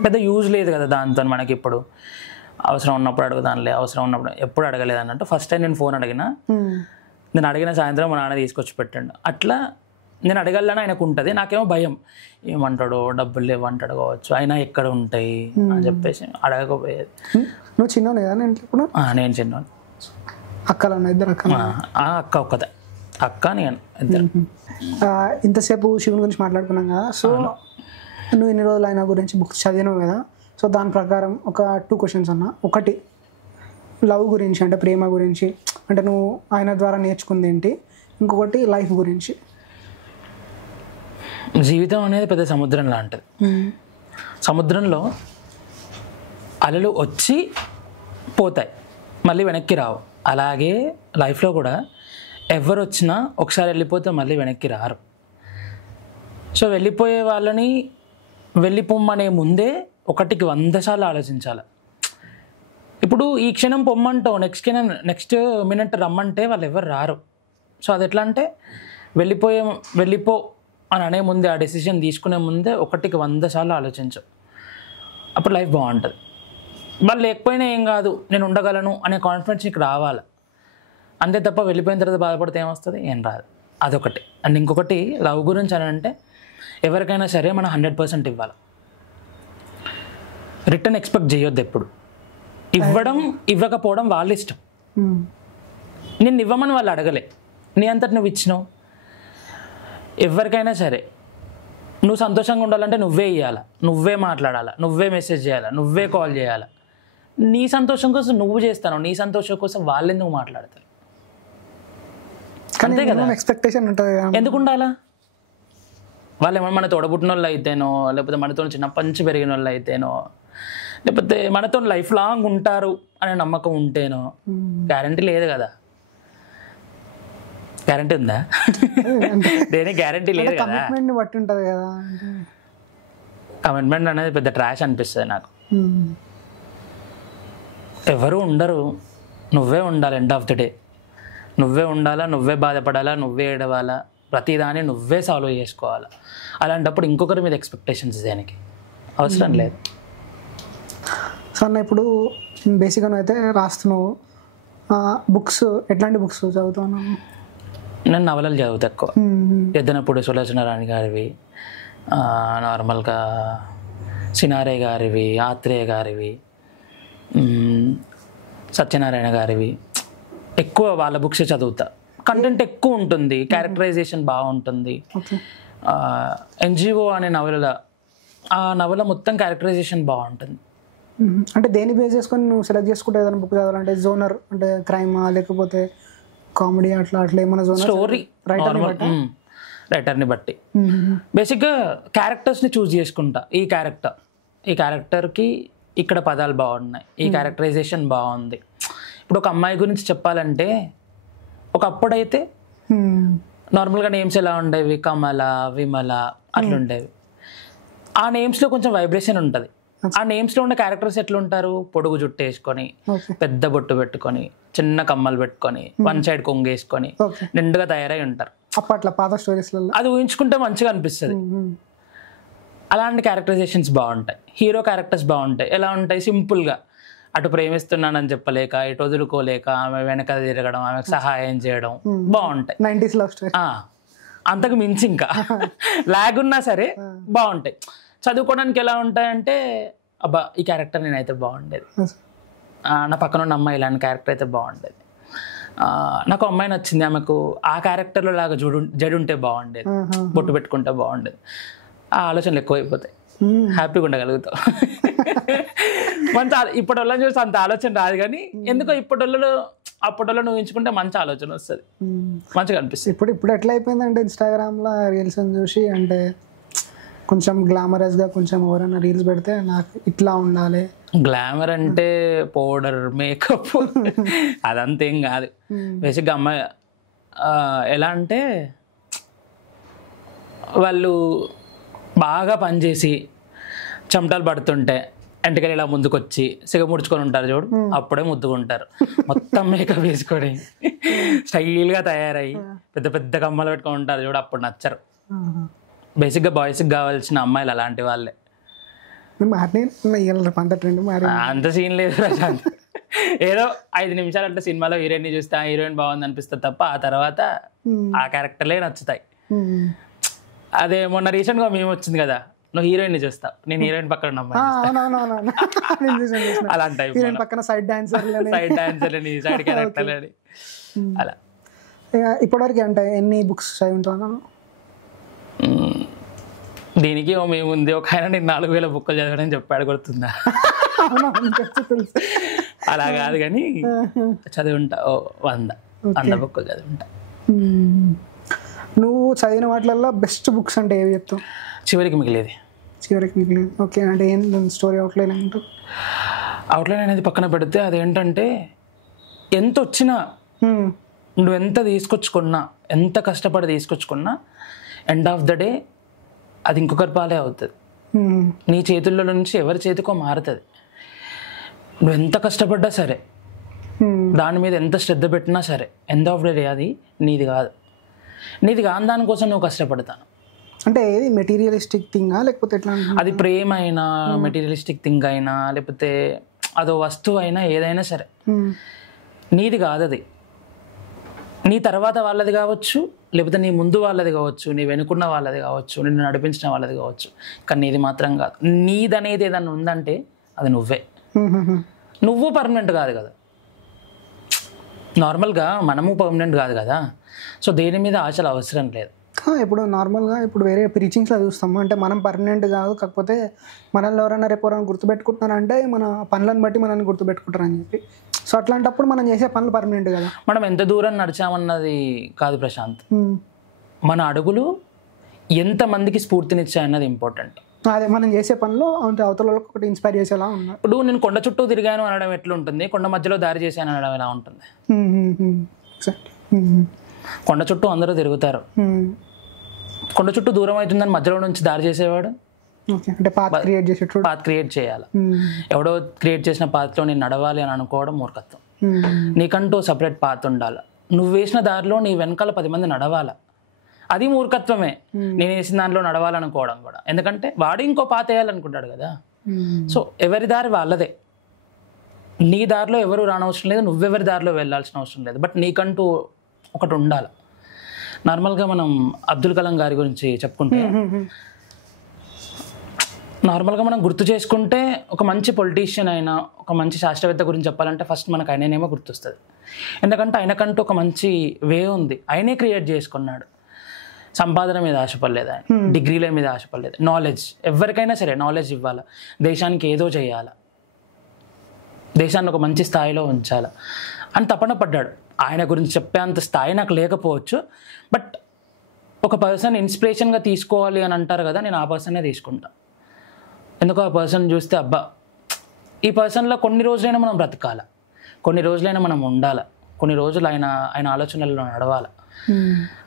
పెద్ద యూజ్ లేదు కదా దాంతో మనకి. ఇప్పుడు అవసరం ఉన్నప్పుడు అడుగుదానులే, అవసరం ఉన్నప్పుడు ఎప్పుడు అడగలేదు అన్నట్టు. ఫస్ట్ టైం నేను ఫోన్ అడిగిన, నేను అడిగిన సాయంత్రం మా నాన్న తీసుకొచ్చి పెట్టండు. అట్లా నేను అడగాలని ఆయనకు ఉంటుంది, నాకేమో భయం, ఏమంటాడో, డబ్బులు లేవంటాడు కావచ్చు, అయినా ఎక్కడ ఉంటాయి అని చెప్పేసి అడగకపోయేది. నువ్వు చిన్నోనే కదా ఇప్పుడు? నేను చిన్నోని. అక్కలు ఇద్దరు అక్క? అక్క ఒక్కతే, అక్క నేను ఇద్దరు. ఇంతసేపు శివుని గురించి మాట్లాడుకున్నాం కదా, సో నువ్వు ఇన్ని రోజులు ఆయన గురించి బుక్స్ చదివినావు కదా, సో దాని ప్రకారం ఒక 2 questions అన్నా. ఒకటి లవ్ గురించి, అంటే ప్రేమ గురించి, అంటే నువ్వు ఆయన ద్వారా నేర్చుకుంది ఏంటి. ఇంకొకటి లైఫ్ గురించి. జీవితం అనేది పెద్ద సముద్రం లాంటిది. సముద్రంలో అలలు వచ్చి పోతాయి, మళ్ళీ వెనక్కి రావు. అలాగే లైఫ్లో కూడా ఎవరు వచ్చినా ఒకసారి వెళ్ళిపోతే మళ్ళీ వెనక్కి రారు. సో వెళ్ళిపోయే వాళ్ళని వెళ్ళిపోమ్మనే ముందే 1కి 100 సార్లు ఆలోచించాలి. ఇప్పుడు ఈ క్షణం పొమ్మంటావు, నెక్స్ట్ మినిట్ రమ్మంటే వాళ్ళు ఎవరు రారు. సో అది ఎట్లా అంటే వెళ్ళిపో అని అనే ముందే, ఆ డెసిషన్ తీసుకునే ముందే 1కి 100 సార్లు ఆలోచించు. అప్పుడు లైఫ్ బాగుంటుంది. వాళ్ళు లేకపోయినా ఏం కాదు, నేను ఉండగలను అనే కాన్ఫిడెన్స్ నీకు రావాలి. అంతే తప్ప వెళ్ళిపోయిన తర్వాత బాధపడితే ఏమొస్తుంది, ఏం రాదు. అదొకటి. అండ్ ఇంకొకటి లవ్ గురించి అని అంటే ఎవరికైనా సరే మనం 100% ఇవ్వాలి. రిటర్న్ ఎక్స్పెక్ట్ చేయొద్దు ఎప్పుడు. ఇవ్వకపోవడం వాళ్ళ ఇష్టం. నిన్ను ఇవ్వమని వాళ్ళు అడగలే, నీ అంతటి నువ్వు ఇచ్చినావు. ఎవరికైనా సరే నువ్వు సంతోషంగా ఉండాలంటే నువ్వే ఇవ్వాలా, నువ్వే మాట్లాడాలా, నువ్వే మెసేజ్ చేయాలా, నువ్వే కాల్ చేయాలా. నీ సంతోషం కోసం నువ్వు చేస్తాను, నీ సంతోషం కోసం వాళ్ళు ఎందుకు మాట్లాడతారు? అంతే కదా, ఎక్స్పెక్టేషన్ ఉంటుంది. ఎందుకు ఉండాలా? వాళ్ళు ఏమన్నా మన తోడబుట్టిన వాళ్ళు అయితేనో, లేకపోతే మనతో చిన్నప్పటి నుంచి పెరిగిన వాళ్ళు అయితేనో, లేకపోతే మనతో లైఫ్ లాంగ్ ఉంటారు అనే నమ్మకం ఉంటేనో, గ్యారంటీ లేదు కదా. గ్యారంటీ ఉందా? దేని గ్యారంటీ లేదు కదా. కమిట్మెంట్ బట్టి ఉంటుంది కదా. కమిట్మెంట్ అనేది పెద్ద ట్రాష్ అనిపిస్తుంది నాకు. ఎవరు ఉండరు, నువ్వే ఉండాలి. ఎండ్ ఆఫ్ ద డే నువ్వే ఉండాలా, నువ్వే బాధపడాలా, నువ్వే ఏడవాలా, ప్రతిదాన్ని నువ్వే సాల్వ్ చేసుకోవాలా. అలాంటప్పుడు ఇంకొకరి మీద ఎక్స్పెక్టేషన్స్ దేనికి అవసరం లేదు. సో అన్న, ఇప్పుడు బేసిక్గా అయితే రాస్తున్నావు, బుక్స్ ఎట్లాంటి బుక్స్ చదువుతున్నావు? నేను నవలలు చదువుతా ఎక్కువ. ఎద్దనప్పుడు సులోచన రాణి గారివి, నార్మల్గా సినారే గారివి, ఆత్రేయ గారివి, సత్యనారాయణ గారివి ఎక్కువ వాళ్ళ బుక్స్ చదువుతా. కంటెంట్ ఎక్కువ ఉంటుంది, క్యారెక్టరైజేషన్ బాగుంటుంది. ఎన్జిఓ అనే ఆ నవల మొత్తం క్యారెక్టరైజేషన్ బాగుంటుంది. అంటే దేని బేస్ చేసుకొని నువ్వు సెలెక్ట్ చేసుకుంటే ఏదైనా బుక్ చదవాలంటే జోనర్ అంటే క్రైమా లేకపోతే కామెడీ అట్లా ఏమైనా జోనర్? స్టోరీ రైటర్ని బట్టి బేసిక్గా క్యారెక్టర్స్ని చూస్ చేసుకుంటా. ఈ క్యారెక్టర్కి ఇక్కడ పదాలు బాగున్నాయి, ఈ క్యారెక్టరైజేషన్ బాగుంది. ఇప్పుడు ఒక అమ్మాయి గురించి చెప్పాలంటే ఒకప్పుడైతే నార్మల్గా నేమ్స్ ఎలా ఉండేవి, కమల, విమల అట్లా ఉండేవి. ఆ నేమ్స్లో కొంచెం వైబ్రేషన్ ఉంటుంది. ఆ నేమ్స్లో ఉన్న క్యారెక్టర్స్ ఎట్లుంటారు, పొడుగు జుట్టు వేసుకొని, పెద్ద బొట్టు పెట్టుకొని, చిన్న కమ్మలు పెట్టుకొని, వన్ సైడ్ కొంగేసుకొని నిండుగా తయారై ఉంటారు. అప్పట్లో పాత స్టోరీస్లలో అది ఊహించుకుంటే మంచిగా అనిపిస్తుంది. అలాంటి క్యారెక్టరైజేషన్స్ బాగుంటాయి. హీరో క్యారెక్టర్స్ బాగుంటాయి. ఎలా ఉంటాయి, సింపుల్గా అటు ప్రేమిస్తున్నానని చెప్పలేక, ఇటు వదులుకోలేక, ఆమె వెనక తిరగడం, ఆమెకు సహాయం చేయడం బాగుంటాయి. 90s లవ్ స్టోరీ అంతకు మించి ఇంకా లాగ్ ఉన్నా సరే బాగుంటాయి. చదువుకోవడానికి ఎలా ఉంటాయంటే అబ్బా ఈ క్యారెక్టర్ నేనైతే బాగుండేది, నా పక్కన ఉన్న అమ్మాయి ఇలాంటి క్యారెక్టర్ అయితే బాగుండేది, నాకు అమ్మాయి నచ్చింది, ఆమెకు ఆ క్యారెక్టర్లో లాగా జడుంటే బాగుండేది, బొట్టు పెట్టుకుంటే బాగుండేది. ఆ ఆలోచనలు ఎక్కువైపోతాయి, హ్యాపీగా ఉండగలుగుతాం. మంచి ఇప్పటి వాళ్ళని చూసి అంత ఆలోచన రాదు, కానీ ఎందుకో అప్పటి నువ్వు ఎంచుకుంటే మంచి ఆలోచన వస్తుంది, మంచిగా అనిపిస్తుంది. ఇప్పుడు ఎట్లా అయిపోయిందంటే ఇన్స్టాగ్రామ్లో రీల్స్ చూసి అంటే కొంచెం గ్లామరస్గా కొంచెం ఎవరైనా రీల్స్ పెడితే నాకు ఇట్లా ఉండాలి. గ్లామర్ అంటే పౌడర్, మేకప్ అదంతేం కాదు. బేసిక్గా అమ్మాయి ఎలా అంటే వాళ్ళు బాగా పనిచేసి చెమటలు పడుతుంటే ఎంటకలు ఇలా ముందుకొచ్చి సిగ ముడుచుకొని ఉంటారు చూడు, అప్పుడే ముద్దుకుంటారు. మొత్తం మేకప్ వేసుకొని స్టైల్గా తయారయ్యి పెద్ద పెద్ద కమ్మలు పెట్టుకొని ఉంటారు చూడు, అప్పుడు నచ్చరు. బేసిక్గా బాయ్స్కి కావాల్సిన అమ్మాయిలు అలాంటి వాళ్ళే. అంత సీన్ లేదు ప్రశాంత్. ఏదో 5 నిమిషాలు అంటే సినిమాలో హీరోయిన్ని చూస్తే ఆ హీరోయిన్ బాగుంది అనిపిస్తుంది తప్ప ఆ తర్వాత ఆ క్యారెక్టర్లే నచ్చుతాయి. అదే మొన్న రీసెంట్గా మేము వచ్చింది కదా, నువ్వు హీరోయిన్ చూస్తావు, నేను హీరోయిన్ పక్కన అలాంటి సైడ్ డాన్సర్లని, సైడ్ క్యారెక్టర్లని అలా. ఇప్పటివరకు అంటే ఎన్ని బుక్స్ చదువుతాను? దీనికి మేముంది ఒక ఆయన నేను 4000 బుక్కులు చదవడం చెప్పాడు, గుర్తుందా? అలా కాదు కానీ చదివింటా 100 బుక్కులు చదివింటా. నువ్వు చదివిన వాటిల్లో బెస్ట్ బుక్స్ అంటే ఏవి చెప్తావు? చివరికి మిగిలేది. ఓకే, అంటే ఏం స్టోరీ అవుట్లైన్ ఏంటో? అవుట్లైన్ అనేది పక్కన పెడితే అదేంటంటే ఎంత వచ్చినా నువ్వు ఎంత తీసుకొచ్చుకున్నా, ఎంత కష్టపడి తీసుకొచ్చుకున్నా, ఎండ్ ఆఫ్ ద డే అది ఇంకొకరి పాలే అవుతుంది. నీ చేతుల్లో నుంచి ఎవరి చేతికో మారుతుంది. నువ్వు ఎంత కష్టపడ్డా సరే, దాని మీద ఎంత శ్రద్ధ పెట్టినా సరే, ఎండ్ ఆఫ్ ద డే అది నీది కాదు. నీది కాని దానికోసం నువ్వు కష్టపడతాను. అంటే ఏది మెటీరియలిస్టిక్ థింగా లేకపోతే ఎట్లా? అది ప్రేమ అయినా, మెటీరియలిస్టిక్ థింగ్ అయినా, లేకపోతే అదో వస్తువు అయినా, ఏదైనా సరే నీది కాదు. అది నీ తర్వాత వాళ్ళది కావచ్చు, లేకపోతే నీ ముందు వాళ్ళది కావచ్చు, నీ వెనుకున్న వాళ్ళది కావచ్చు, నిన్ను నడిపించిన వాళ్ళది కావచ్చు, కానీ నీది మాత్రం కాదు. నీదనేది ఏదన్నా ఉందంటే అది నువ్వే. నువ్వు పర్మనెంట్ కాదు కదా, నార్మల్గా మనము పర్మనెంట్ కాదు కదా. సో దేని మీద ఆశలు అవసరం లేదు. ఇప్పుడు నార్మల్గా ఇప్పుడు వేరే ప్రీచింగ్స్లో చూస్తాము అంటే మనం పర్మనెంట్ కాదు, కాకపోతే మనల్ని ఎవరైనా రేపు ఎవరైనా గుర్తుపెట్టుకుంటున్నారంటే మన పనులను బట్టి మనల్ని గుర్తుపెట్టుకుంటారని చెప్పి. సో అట్లాంటప్పుడు మనం చేసే పనులు పర్మనెంట్ కదా. మనం ఎంత దూరం నడిచామన్నది కాదు ప్రశాంత్, మన అడుగులు ఎంతమందికి స్ఫూర్తినిచ్చాయన్నది ఇంపార్టెంట్. అదే మనం చేసే పనిలో అంటే అవతల ఒకటి ఇన్స్పైర్ చేసేలా ఉన్నా. ఇప్పుడు నేను కొండ చుట్టూ తిరిగాను అనడం ఎట్లుంటుంది, కొండ మధ్యలో దారి చేశాను అనడం ఎలా ఉంటుంది? కొండ చుట్టూ అందరూ తిరుగుతారు, కొండ చుట్టూ దూరం అవుతుందని మధ్యలో నుంచి దారి చేసేవాడు పాత్ క్రియేట్ చేయాలి. ఎవడో క్రియేట్ చేసిన పాత్లో నేను నడవాలి అని అనుకోవడం మూర్ఖత్వం. నీకంటూ సపరేట్ పాత్ ఉండాలి. నువ్వు వేసిన దారిలో నీ వెనకాల 10 మంది నడవాలా, అది మూర్ఖత్వమే. నేను వేసిన దాంట్లో నడవాలనుకోవడం కూడా, ఎందుకంటే వాడు ఇంకో పాత వేయాలనుకుంటాడు కదా. సో ఎవరి దారి వాళ్ళదే. నీ దారిలో ఎవరు రానవసరం లేదు, నువ్వెవరి దారిలో వెళ్ళాల్సిన అవసరం లేదు. బట్ నీకంటూ ఒకటి ఉండాలి. నార్మల్గా మనం అబ్దుల్ కలాం గారి గురించి చెప్పుకుంటే నార్మల్గా మనం గుర్తు చేసుకుంటే ఒక మంచి పొలిటీషియన్ అయినా ఒక మంచి శాస్త్రవేత్త గురించి చెప్పాలంటే ఫస్ట్ మనకు ఆయననేమో గుర్తొస్తుంది. ఎందుకంటే ఆయనకంటూ ఒక మంచి వే ఉంది, ఆయనే క్రియేట్ చేసుకున్నాడు. సంపాదన మీద ఆశపడలేదు ఆయన, డిగ్రీల మీద ఆశపడలేదు. నాలెడ్జ్ ఎవరికైనా సరే నాలెడ్జ్ ఇవ్వాలి, దేశానికి ఏదో చేయాలి, దేశాన్ని ఒక మంచి స్థాయిలో ఉంచాలి అని తపన పడ్డాడు. ఆయన గురించి చెప్పేంత స్థాయి నాకు లేకపోవచ్చు, బట్ ఒక పర్సన్ ఇన్స్పిరేషన్గా తీసుకోవాలి అని అంటారు కదా, నేను ఆ పర్సన్నే తీసుకుంటా. ఎందుకో ఆ పర్సన్ చూస్తే అబ్బా ఈ పర్సన్లో కొన్ని రోజులైనా మనం బ్రతకాలి, కొన్ని రోజులైనా మనం ఉండాలి, కొన్ని రోజులు ఆయన ఆలోచనల్లో నడవాలి.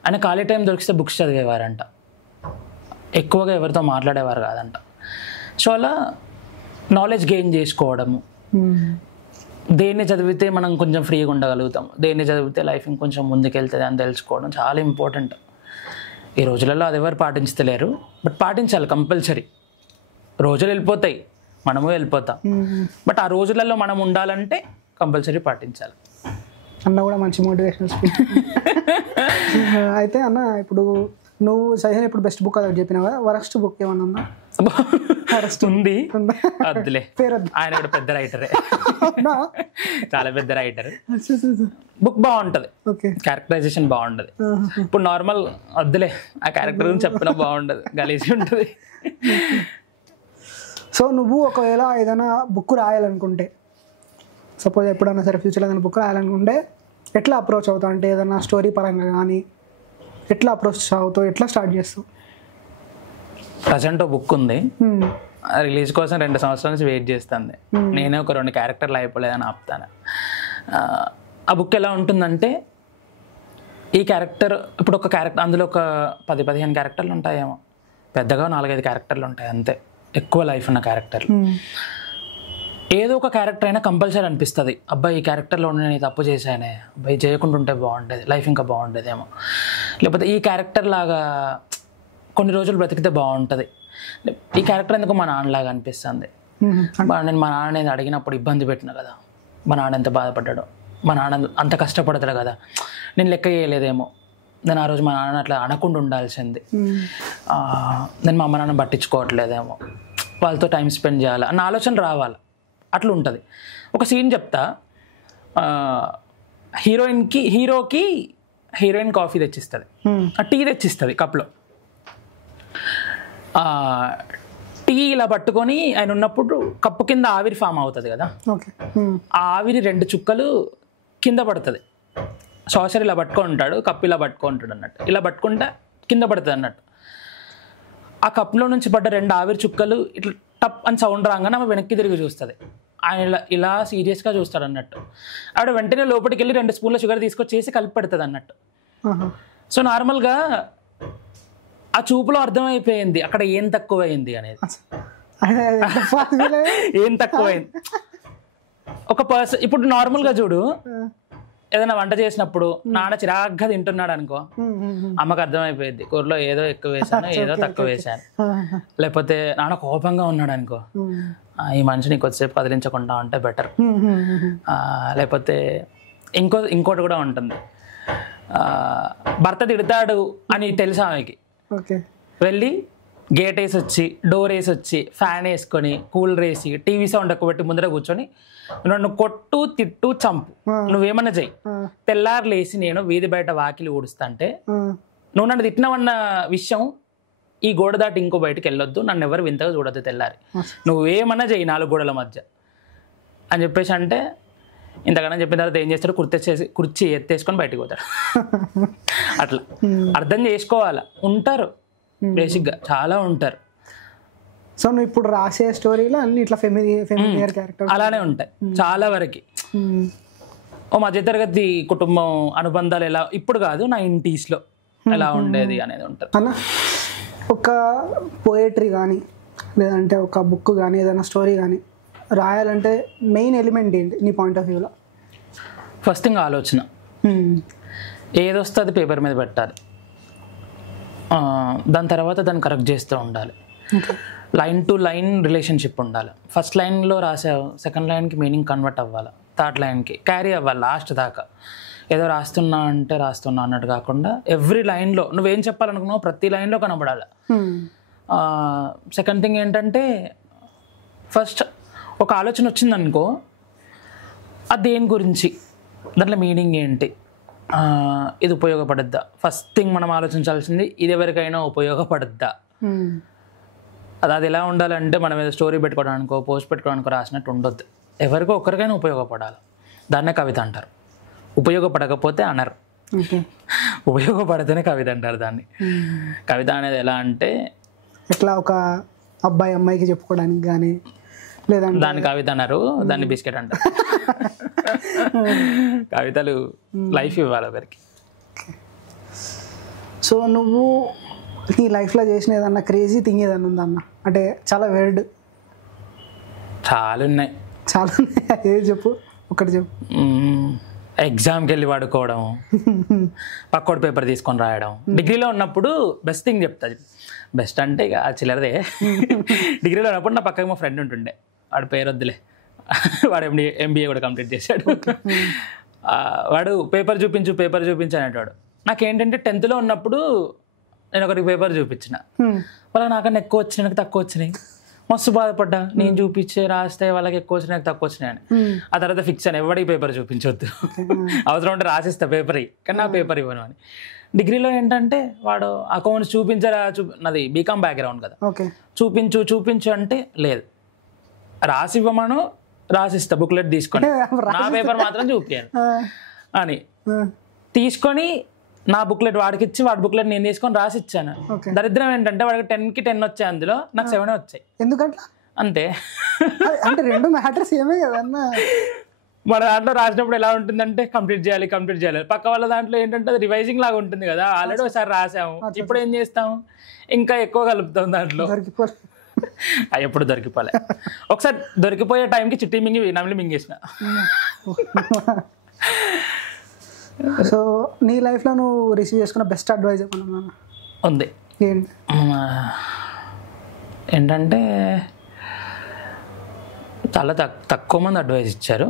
ఆయన ఖాళీ టైం దొరికితే బుక్స్ చదివేవారంట, ఎక్కువగా ఎవరితో మాట్లాడేవారు కాదంట. సో అలా నాలెడ్జ్ గెయిన్ చేసుకోవడము, దేన్ని చదివితే మనం కొంచెం ఫ్రీగా ఉండగలుగుతాం, దేన్ని చదివితే లైఫ్ ఇంకొంచెం ముందుకెళ్తుంది అని తెలుసుకోవడం చాలా ఇంపార్టెంట్. ఈ రోజులలో అది ఎవరు పాటించలేరు, బట్ పాటించాలి కంపల్సరీ. రోజులు వెళ్ళిపోతాయి, మనము వెళ్ళిపోతాం, బట్ ఆ రోజులలో మనం ఉండాలంటే కంపల్సరీ పాటించాలి. అన్న కూడా మంచి మోటివేషనల్ స్పీచ్. అయితే అన్న, ఇప్పుడు నువ్వు సజెషన్ ఇప్పుడు బెస్ట్ బుక్ అది చెప్పినావా, వరస్ట్ బుక్ ఏమన్నా ఉందా? ఉంది, వద్దులే, ఆయన కూడా పెద్ద రైటరే, చాలా పెద్ద రైటర్. బుక్ బాగుంటది, క్యారెక్టరైజేషన్ బాగుంటది. ఇప్పుడు నార్మల్ వద్దులే, ఆ క్యారెక్టర్ గురించి చెప్పినా బాగుండదు, గలీజీ ఉంటుంది. సో నువ్వు ఒకవేళ ఏదైనా బుక్ రాయాలనుకుంటే, సపోజ్ ఎప్పుడైనా సరే ఫ్యూచర్లో ఏదైనా బుక్ రాయాలనుకుంటే ఎట్లా అప్రోచ్ అవుతావు? అంటే ఏదైనా స్టోరీ పరంగా కానీ ఎట్లా అప్రోచ్ అవుతావు, ఎట్లా స్టార్ట్ చేస్తావు? ప్రజెంట్ ఓ బుక్ ఉంది, రిలీజ్ కోసం 2 సంవత్సరాల నుంచి వెయిట్ చేస్తుంది. నేనే ఒక 2 క్యారెక్టర్లు అయిపోలేదని ఆపుతాను. ఆ బుక్ ఎలా ఉంటుందంటే, ఈ క్యారెక్టర్ ఇప్పుడు ఒక క్యారెక్టర్, అందులో ఒక 10-15 క్యారెక్టర్లు ఉంటాయేమో, పెద్దగా 4-5 క్యారెక్టర్లు ఉంటాయి అంతే, ఎక్కువ లైఫ్ ఉన్న క్యారెక్టర్లు. ఏదో ఒక క్యారెక్టర్ అయినా కంపల్సరీ అనిపిస్తుంది, అబ్బాయి ఈ క్యారెక్టర్లో నేను తప్పు చేశానే, అబ్బాయి చేయకుండా ఉంటే బాగుండేది, లైఫ్ ఇంకా బాగుండేదేమో, లేకపోతే ఈ క్యారెక్టర్ లాగా కొన్ని రోజులు బ్రతికితే బాగుంటుంది, ఈ క్యారెక్టర్ ఎందుకు మా నాన్నలాగా అనిపిస్తుంది, నేను మా నాన్న అడిగినప్పుడు ఇబ్బంది పెట్టినా కదా, మా నాన్న ఎంత బాధపడ్డాడు, మా నాన్న అంత కష్టపడతాడు కదా, నేను లెక్క చేయలేదేమో, నేను ఆ రోజు మా నాన్న అట్లా అనకుండా ఉండాల్సింది, నేను మా అమ్మ నాన్న పట్టించుకోవట్లేదేమో, వాళ్ళతో టైం స్పెండ్ చేయాలి అన్న ఆలోచన రావాలి. అట్లా ఉంటుంది. ఒక సీన్ చెప్తా, హీరోకి హీరోయిన్ కాఫీ తెచ్చిస్తుంది, టీ తెచ్చిస్తుంది కప్లో. టీ ఇలా పట్టుకొని ఆయన ఉన్నప్పుడు కప్పు కింద ఆవిరి ఫామ్ అవుతుంది కదా, ఆ ఆవిరి 2 చుక్కలు కింద పడుతుంది. సాసర్ ఇలా పట్టుకొని ఉంటాడు, కప్పు ఇలా పట్టుకొని ఉంటాడు అన్నట్టు, ఇలా పట్టుకుంటే కింద పడుతుంది అన్నట్టు. ఆ కప్లో నుంచి పడ్డ 2 ఆవిరి చుక్కలు ఇట్లా టప్ అని సౌండ్ రాగానే ఆమె వెనక్కి తిరిగి చూస్తుంది. ఆయన ఇలా సీరియస్గా చూస్తాడు అన్నట్టు. ఆవిడ వెంటనే లోపలికి వెళ్ళి 2 స్పూన్ల షుగర్ తీసుకొచ్చేసి కలిపి పెడుతుంది అన్నట్టు. సో నార్మల్గా ఆ చూపులో అర్థమైపోయింది అక్కడ ఏం తక్కువైంది అనేది, ఏం తక్కువైంది. ఒక పర్సన్ ఇప్పుడు నార్మల్గా చూడు, ఏదైనా వంట చేసినప్పుడు నాన్న చిరాగ్గా తింటున్నాడు అనుకో, అమ్మకు అర్థమైపోయింది కూరలో ఏదో ఎక్కువ వేసాను, ఏదో తక్కువ వేసాను. లేకపోతే నాన్న కోపంగా ఉన్నాడు అనుకో, ఈ మనిషిని కొద్దిసేపు కదిలించకుండా ఉంటే బెటర్. లేకపోతే ఇంకోటి కూడా ఉంటుంది, భర్త తిడతాడు అని తెలుసు ఆమెకి, వెళ్ళి గేట్ వేసి వచ్చి, డోర్ వేసి వచ్చి, ఫ్యాన్ వేసుకొని, కూలర్ వేసి, టీవీ సౌండ్ ఎక్కువ పెట్టి ముందర కూర్చొని నన్ను కొట్టు, తిట్టు, చంపు, నువ్వేమన్నా చెయ్యి, తెల్లారు లేసి నేను వీధి బయట వాకిలి ఊడుస్తా అంటే నువ్వు నన్ను తిట్టినావన్న విషయం ఈ గోడ దాటి ఇంకో బయటకు వెళ్ళొద్దు, నన్ను ఎవరు వింతగా చూడొద్దు, తెల్లారి నువ్వేమన్నా చెయ్యి 4 గోడల మధ్య అని చెప్పేసి అంటే, ఇంతకన్నా చెప్పిన తర్వాత ఏం చేస్తాడు, కుర్చీ ఎత్తేసుకొని బయటకు పోతాడు. అట్లా అర్థం చేసుకోవాలి. ఉంటారు బేసిక్గా, చాలా ఉంటారు. సో నువ్వు ఇప్పుడు రాసే స్టోరీలో అన్ని ఇట్లా ఫెమిలియర్ క్యారెక్టర్ అలానే ఉంటాయి చాలా వరకు. ఓ మధ్యతరగతి కుటుంబం అనుబంధాలు ఎలా, ఇప్పుడు కాదు 90sలో ఎలా ఉండేది అనేది ఉంటుంది అన్న. ఒక పోయట్రీ కానీ లేదంటే ఒక బుక్ కానీ ఏదైనా స్టోరీ కానీ రాయాలంటే మెయిన్ ఎలిమెంట్ ఏంటి నీ పాయింట్ ఆఫ్ వ్యూలో? ఫస్ట్ థింగ్ ఆలోచన, ఏదొస్తుంది పేపర్ మీద పెట్టాలి, దాని తర్వాత దాన్ని కరెక్ట్ చేస్తూ ఉండాలి. లైన్ టు లైన్ రిలేషన్షిప్ ఉండాలి. ఫస్ట్ లైన్లో రాసావు, సెకండ్ లైన్కి మీనింగ్ కన్వర్ట్ అవ్వాలి, థర్డ్ లైన్కి క్యారీ అవ్వాలి లాస్ట్ దాకా. ఏదో రాస్తున్నా అంటే రాస్తున్నా అన్నట్టు కాకుండా ఎవ్రీ లైన్లో నువ్వేం చెప్పాలనుకున్నావు ప్రతి లైన్లో కనబడాలి. సెకండ్ థింగ్ ఏంటంటే ఫస్ట్ ఒక ఆలోచన వచ్చిందనుకో, అది దేని గురించి, దాంట్లో మీనింగ్ ఏంటి, ఇది ఉపయోగపడద్దా. ఫస్ట్ థింగ్ మనం ఆలోచించాల్సింది ఇది ఎవరికైనా ఉపయోగపడద్దా. అది ఎలా ఉండాలంటే మనం ఏదో స్టోరీ పెట్టుకోవడానికో పోస్ట్ పెట్టుకోవడానికో రాసినట్టు ఉండొద్దు. ఎవరికో ఒక్కరికైనా ఉపయోగపడాలి. దాన్నే కవిత అంటారు. ఉపయోగపడకపోతే అనరు, ఉపయోగపడితేనే కవిత అంటారు దాన్ని. కవిత అనేది ఎలా అంటే ఎట్లా ఒక అబ్బాయి అమ్మాయికి చెప్పుకోవడానికి కానీ లేదంటే దాన్ని కవిత అన్నారు, దాన్ని బిస్కెట్ అంటారు. కవితలు లైఫ్ ఇవ్వాలి ఒకరికి. సో నువ్వు నీ లైఫ్లో చేసిన ఏదన్నా క్రేజీ థింగ్ ఏదన్నా ఉందన్న, అంటే చాలా వెర్డ్? చాలా ఉన్నాయి. చాలా ఉన్నాయి, ఏది చెప్పు, ఒకటి చెప్పు. ఎగ్జామ్కి వెళ్ళి పడుకోవడం, పక్కోడి పేపర్ తీసుకొని రాయడం. డిగ్రీలో ఉన్నప్పుడు బెస్ట్ థింగ్ చెప్తాది. బెస్ట్ అంటే ఇక చిల్లరదే. డిగ్రీలో ఉన్నప్పుడు నా పక్కకి మా ఫ్రెండ్ ఉంటుండే, వాడు పేరు వద్దులే, వాడు ఎంబీఏ కూడా కంప్లీట్ చేశాడు. వాడు పేపర్ చూపించు అనేవాడు. నాకేంటంటే 10th ఉన్నప్పుడు నేను ఒకరికి పేపర్ చూపించిన, వాళ్ళకి నాకన్నా ఎక్కువ వచ్చినాయి, నాకు తక్కువ వచ్చినాయి. మస్తు బాధపడ్డా, నేను చూపించే రాస్తే వాళ్ళకి ఎక్కువ వచ్చినాయి, నాకు తక్కువ వచ్చినాయని. ఆ తర్వాత ఫిక్స్ అని ఎవరికి పేపర్ చూపించొద్దు, అవసరం ఉంటే రాసిస్తా పేపర్ కానీ నా పేపర్ ఇవ్వను అని. డిగ్రీలో ఏంటంటే వాడు అకౌంట్స్ నాది బీకామ్ బ్యాక్గ్రౌండ్ కదా, చూపించు అంటే లేదు, రాసి ఇవ్వమను, రాసిస్తా బుక్లెట్ తీసుకొని, నా పేపర్ మాత్రం చూపించాను అని తీసుకొని నా బుక్లెట్ వాడికి ఇచ్చి వాడి బుక్లెట్ నేను తీసుకొని రాసి ఇచ్చాను. దరిద్రం ఏంటంటే వాడికి 10కి 10 వచ్చాయి, అందులో నాకు 7 వచ్చాయి. ఎందుకంటే అంతే. అంటే రెండు మ్యాటర్స్ ఏమే కదన్నా. మన దాంట్లో రాసినప్పుడు ఎలా ఉంటుందంటే కంప్లీట్ చేయాలి. పక్క వాళ్ళ దాంట్లో ఏంటంటే అది రివైజింగ్ లాగా ఉంటుంది కదా, ఆల్రెడీ ఒకసారి రాసాము, ఇప్పుడు ఏం చేస్తాం, ఇంకా ఎక్కువ కలుపుతాం దాంట్లో. ఎప్పుడు దొరికిపోలే. ఒకసారి దొరికిపోయే టైంకి చిట్టి నమిలి మింగేసిన. సో నీ లైఫ్లో నువ్వు రిసీవ్ చేసుకున్న బెస్ట్ అడ్వైజ్ ఉంది. ఏంటంటే చాలా తక్కువ మంది అడ్వైజ్ ఇచ్చారు.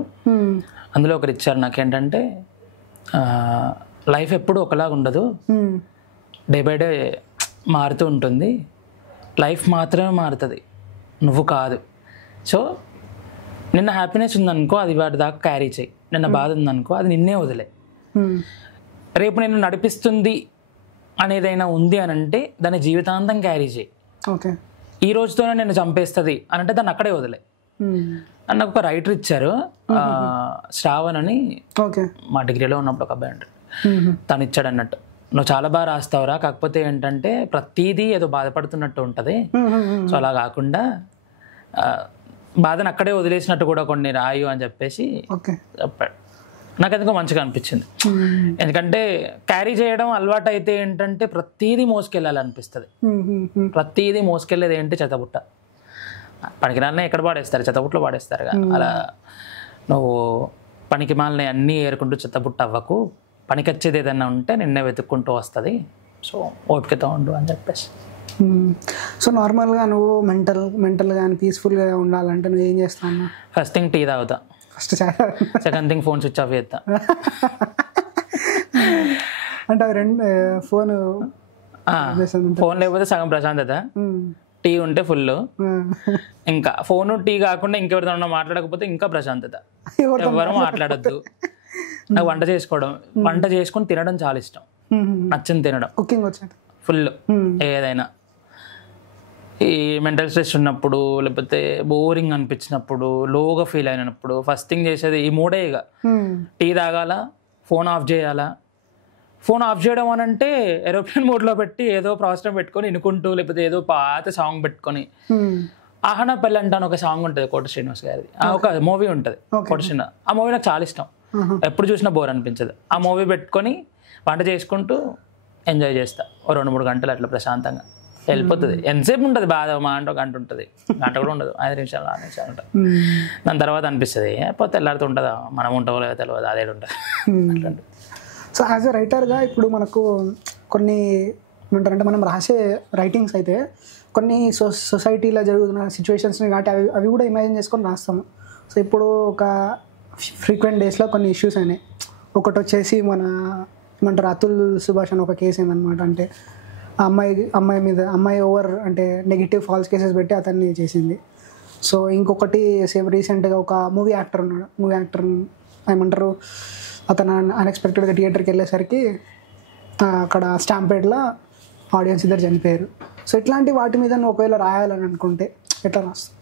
అందులో ఒకరు ఇచ్చారు నాకేంటంటే, లైఫ్ ఎప్పుడు ఒకలాగా ఉండదు, డే బై డే మారుతూ ఉంటుంది, లైఫ్ మాత్రమే మారుతుంది, నువ్వు కాదు. సో నిన్న హ్యాపీనెస్ ఉందనుకో అది వాటి దాకా క్యారీ చేయి, నిన్న బాధ ఉందనుకో అది నిన్నే వదిలే. రేపు నేను నడిపిస్తుంది అనేదైనా ఉంది అని అంటే దాన్ని జీవితాంతం క్యారీ చేయి. ఈ రోజుతోనే నేను చంపేస్తుంది అని అంటే దాన్ని అక్కడే వదిలే. నాకు ఒక రైటర్ ఇచ్చారు, శ్రావణ్ అని, మా డిగ్రీలో ఉన్నప్పుడు ఒక అబ్బాయి అంటాడు, తను ఇచ్చాడు అన్నట్టు, నువ్వు చాలా బాగా రాస్తావురా, కాకపోతే ఏంటంటే ప్రతిదీ ఏదో బాధపడుతున్నట్టు ఉంటుంది, సో అలా కాకుండా బాధను అక్కడే వదిలేసినట్టు కూడా కొన్ని రాయు అని చెప్పేసి చెప్పాడు. నాకు ఎందుకో మంచిగా అనిపించింది. ఎందుకంటే క్యారీ చేయడం అలవాటు అయితే ఏంటంటే ప్రతిదీ మోసుకెళ్ళాలనిపిస్తుంది. ప్రతిదీ మోసుకెళ్ళేది ఏంటి, చెత్తబుట్ట. పనికిరాలనే ఎక్కడ పాడేస్తారు, చెత్తబుట్టలో పాడేస్తారు. అలా నువ్వు పనికి మాలిన అన్నీ ఏరుకుంటూ చెత్తబుట్ట అవ్వకు, పనికి వచ్చేది ఏదైనా ఉంటే నిన్నే వెతుక్కుంటూ వస్తుంది, సో ఓపికతో ఉండు అని చెప్పేసి. సో నార్మల్గా నువ్వు మెంటల్గా కానీ పీస్ఫుల్గా ఉండాలంటే నువ్వు ఏం చేస్తావు? ఫస్ట్ థింగ్ టీ తాగుతా, second thing phone switch off చేస్తా. అంటే అవి రెండు, ఫోన్ లేకపోతే సగం ప్రశాంతత, టీ ఉంటే ఫుల్. ఇంకా ఫోన్ టీ కాకుండా ఇంకెవరితో మాట్లాడకపోతే ఇంకా ప్రశాంతత, ఎవరు మాట్లాడద్దు. నాకు వంట చేసుకొని తినడం చాలా ఇష్టం, నచ్చింది తినడం, కుకింగ్ వచ్చేది ఫుల్. ఏదైనా ఈ మెంటల్ స్ట్రెస్ ఉన్నప్పుడు, లేకపోతే బోరింగ్ అనిపించినప్పుడు, లోగా ఫీల్ అయినప్పుడు ఫస్ట్ థింగ్ చేసేది ఈ మూడే. ఇక టీ తాగాల, ఫోన్ ఆఫ్ చేయాలా. ఫోన్ ఆఫ్ చేయడం అని అంటే ఏరోప్లేన్ మోడ్లో పెట్టి ఏదో ప్రాసెస్ పెట్టుకొని వినుకుంటూ, లేకపోతే ఏదో పాత సాంగ్ పెట్టుకొని, ఆహనా పెళ్ళంట అని ఒక సాంగ్ ఉంటుంది కోట శ్రీనివాస్ గారిది, ఒక మూవీ ఉంటుంది కోట శ్రీనివాస్, ఆ మూవీ నాకు చాలా ఇష్టం, ఎప్పుడు చూసినా బోర్ అనిపించదు. ఆ మూవీ పెట్టుకొని వంట చేసుకుంటూ ఎంజాయ్ చేస్తా, ఓ 2-3 గంటలు అట్లా ప్రశాంతంగా వెళ్ళిపోతుంది. ఎంతసేపు ఉంటుంది బాధ, మా అంటే ఒక గంట ఉంటుంది, గంట కూడా ఉండదు, 5 నిమిషాలు 6 నిమిషాలు ఉంటుంది. దాని తర్వాత అనిపిస్తుంది పోతే తెల్లారితో ఉంటుందా, మనం ఉంటావో లేదో తెలియదు, అదే ఉంటుంది అట్లాంటి. సో యాజ్ ఎ రైటర్గా ఇప్పుడు మనకు కొన్ని ఏమంటారంటే, మనం రాసే రైటింగ్స్ అయితే కొన్ని సొసైటీలో జరుగుతున్న సిచ్యువేషన్స్ని కాబట్టి అవి కూడా ఇమాజిన్ చేసుకొని రాస్తాము. సో ఇప్పుడు ఒక ఫ్రీక్వెంట్ డేస్లో కొన్ని ఇష్యూస్ అయినాయి. ఒకటి వచ్చేసి మన ఏమంటారు అతుల్ సుభాష్ అని ఒక కేసు ఏందనమాట. అంటే ఆ అమ్మాయి ఓవర్ అంటే నెగిటివ్ ఫాల్స్ కేసెస్ పెట్టి అతన్ని చేసింది. సో ఇంకొకటి సేమ్ రీసెంట్గా ఒక మూవీ యాక్టర్ ఏమంటారు, అతను అన్ఎక్స్పెక్టెడ్గా థియేటర్కి వెళ్ళేసరికి అక్కడ స్టాంపేడ్లో ఆడియన్స్ ఇద్దరు చనిపోయారు. సో ఇట్లాంటి వాటి మీద నువ్వు ఒకవేళ రాయాలని అనుకుంటే ఎట్లా రాస్తావు?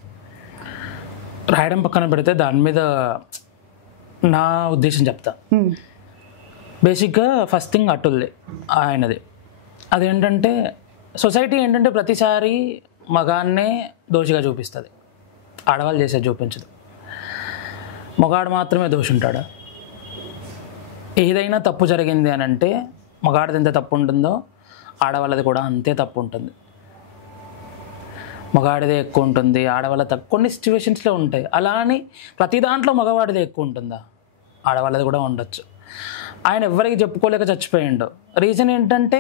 రాయడం పక్కన పెడితే దాని మీద నా ఉద్దేశం చెప్తా. బేసిక్గా ఫస్ట్ థింగ్ అటుల్ది ఆయనది. అదేంటంటే సొసైటీ ఏంటంటే ప్రతిసారి మగాన్నే దోషిగా చూపిస్తుంది, ఆడవాళ్ళు చేసేది చూపించదు. మగాడు మాత్రమే దోషి ఉంటాడా? ఏదైనా తప్పు జరిగింది అని అంటే మగాడిది ఎంత తప్పు ఉంటుందో ఆడవాళ్ళది కూడా అంతే తప్పు ఉంటుంది. మగాడిదే ఎక్కువ ఉంటుంది, ఆడవాళ్ళ తక్కువ కొన్ని సిచ్యువేషన్స్లో ఉంటాయి. అలా అని ప్రతి దాంట్లో మగవాడిదే ఎక్కువ ఉంటుందా? ఆడవాళ్ళది కూడా ఉండొచ్చు. ఆయన ఎవరికి చెప్పుకోలేక చచ్చిపోయిండు. రీజన్ ఏంటంటే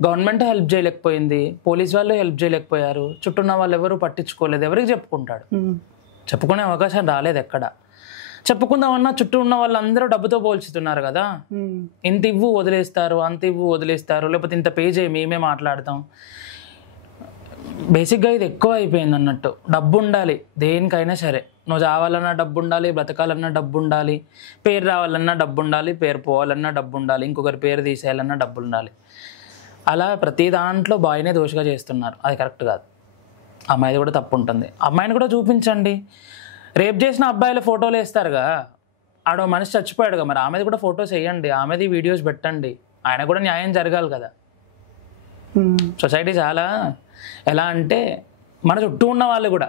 గవర్నమెంట్ హెల్ప్ చేయలేకపోయింది, పోలీస్ వాళ్ళు హెల్ప్ చేయలేకపోయారు, చుట్టూ ఉన్న వాళ్ళు ఎవరు పట్టించుకోలేదు. ఎవరికి చెప్పుకుంటాడు? చెప్పుకునే అవకాశం రాలేదు ఎక్కడ. చెప్పుకుందామన్నా చుట్టూ ఉన్న వాళ్ళందరూ డబ్బుతో పోల్చుతున్నారు కదా. ఇంత ఇవ్వు వదిలేస్తారు, అంత ఇవ్వు వదిలేస్తారు, లేకపోతే ఇంత పే చేయి మేమే మాట్లాడతాం. బేసిక్గా ఇది ఎక్కువ అయిపోయింది అన్నట్టు. డబ్బు ఉండాలి దేనికైనా సరే. నువ్వు చావాలన్నా డబ్బు ఉండాలి, బ్రతకాలన్నా డబ్బు ఉండాలి, పేరు రావాలన్నా డబ్బు ఉండాలి, పేరు పోవాలన్నా డబ్బు ఉండాలి, ఇంకొకరి పేరు తీసేయాలన్నా డబ్బు ఉండాలి. అలా ప్రతి దాంట్లో బాయ్నే దోషిగా చేస్తున్నారు. అది కరెక్ట్ కాదు. అమ్మాయిది కూడా తప్పు ఉంటుంది. అమ్మాయిని కూడా చూపించండి. రేప్ చేసిన అబ్బాయిల ఫోటోలు వేస్తారుగా, ఆడో మనిషి చచ్చిపోయాడుగా, మరి ఆమెది కూడా ఫొటోస్ వేయండి, ఆమెది వీడియోస్ పెట్టండి. ఆయన కూడా న్యాయం జరగాలి కదా. సొసైటీ చాలా ఎలా అంటే మన చుట్టూ ఉన్న వాళ్ళు కూడా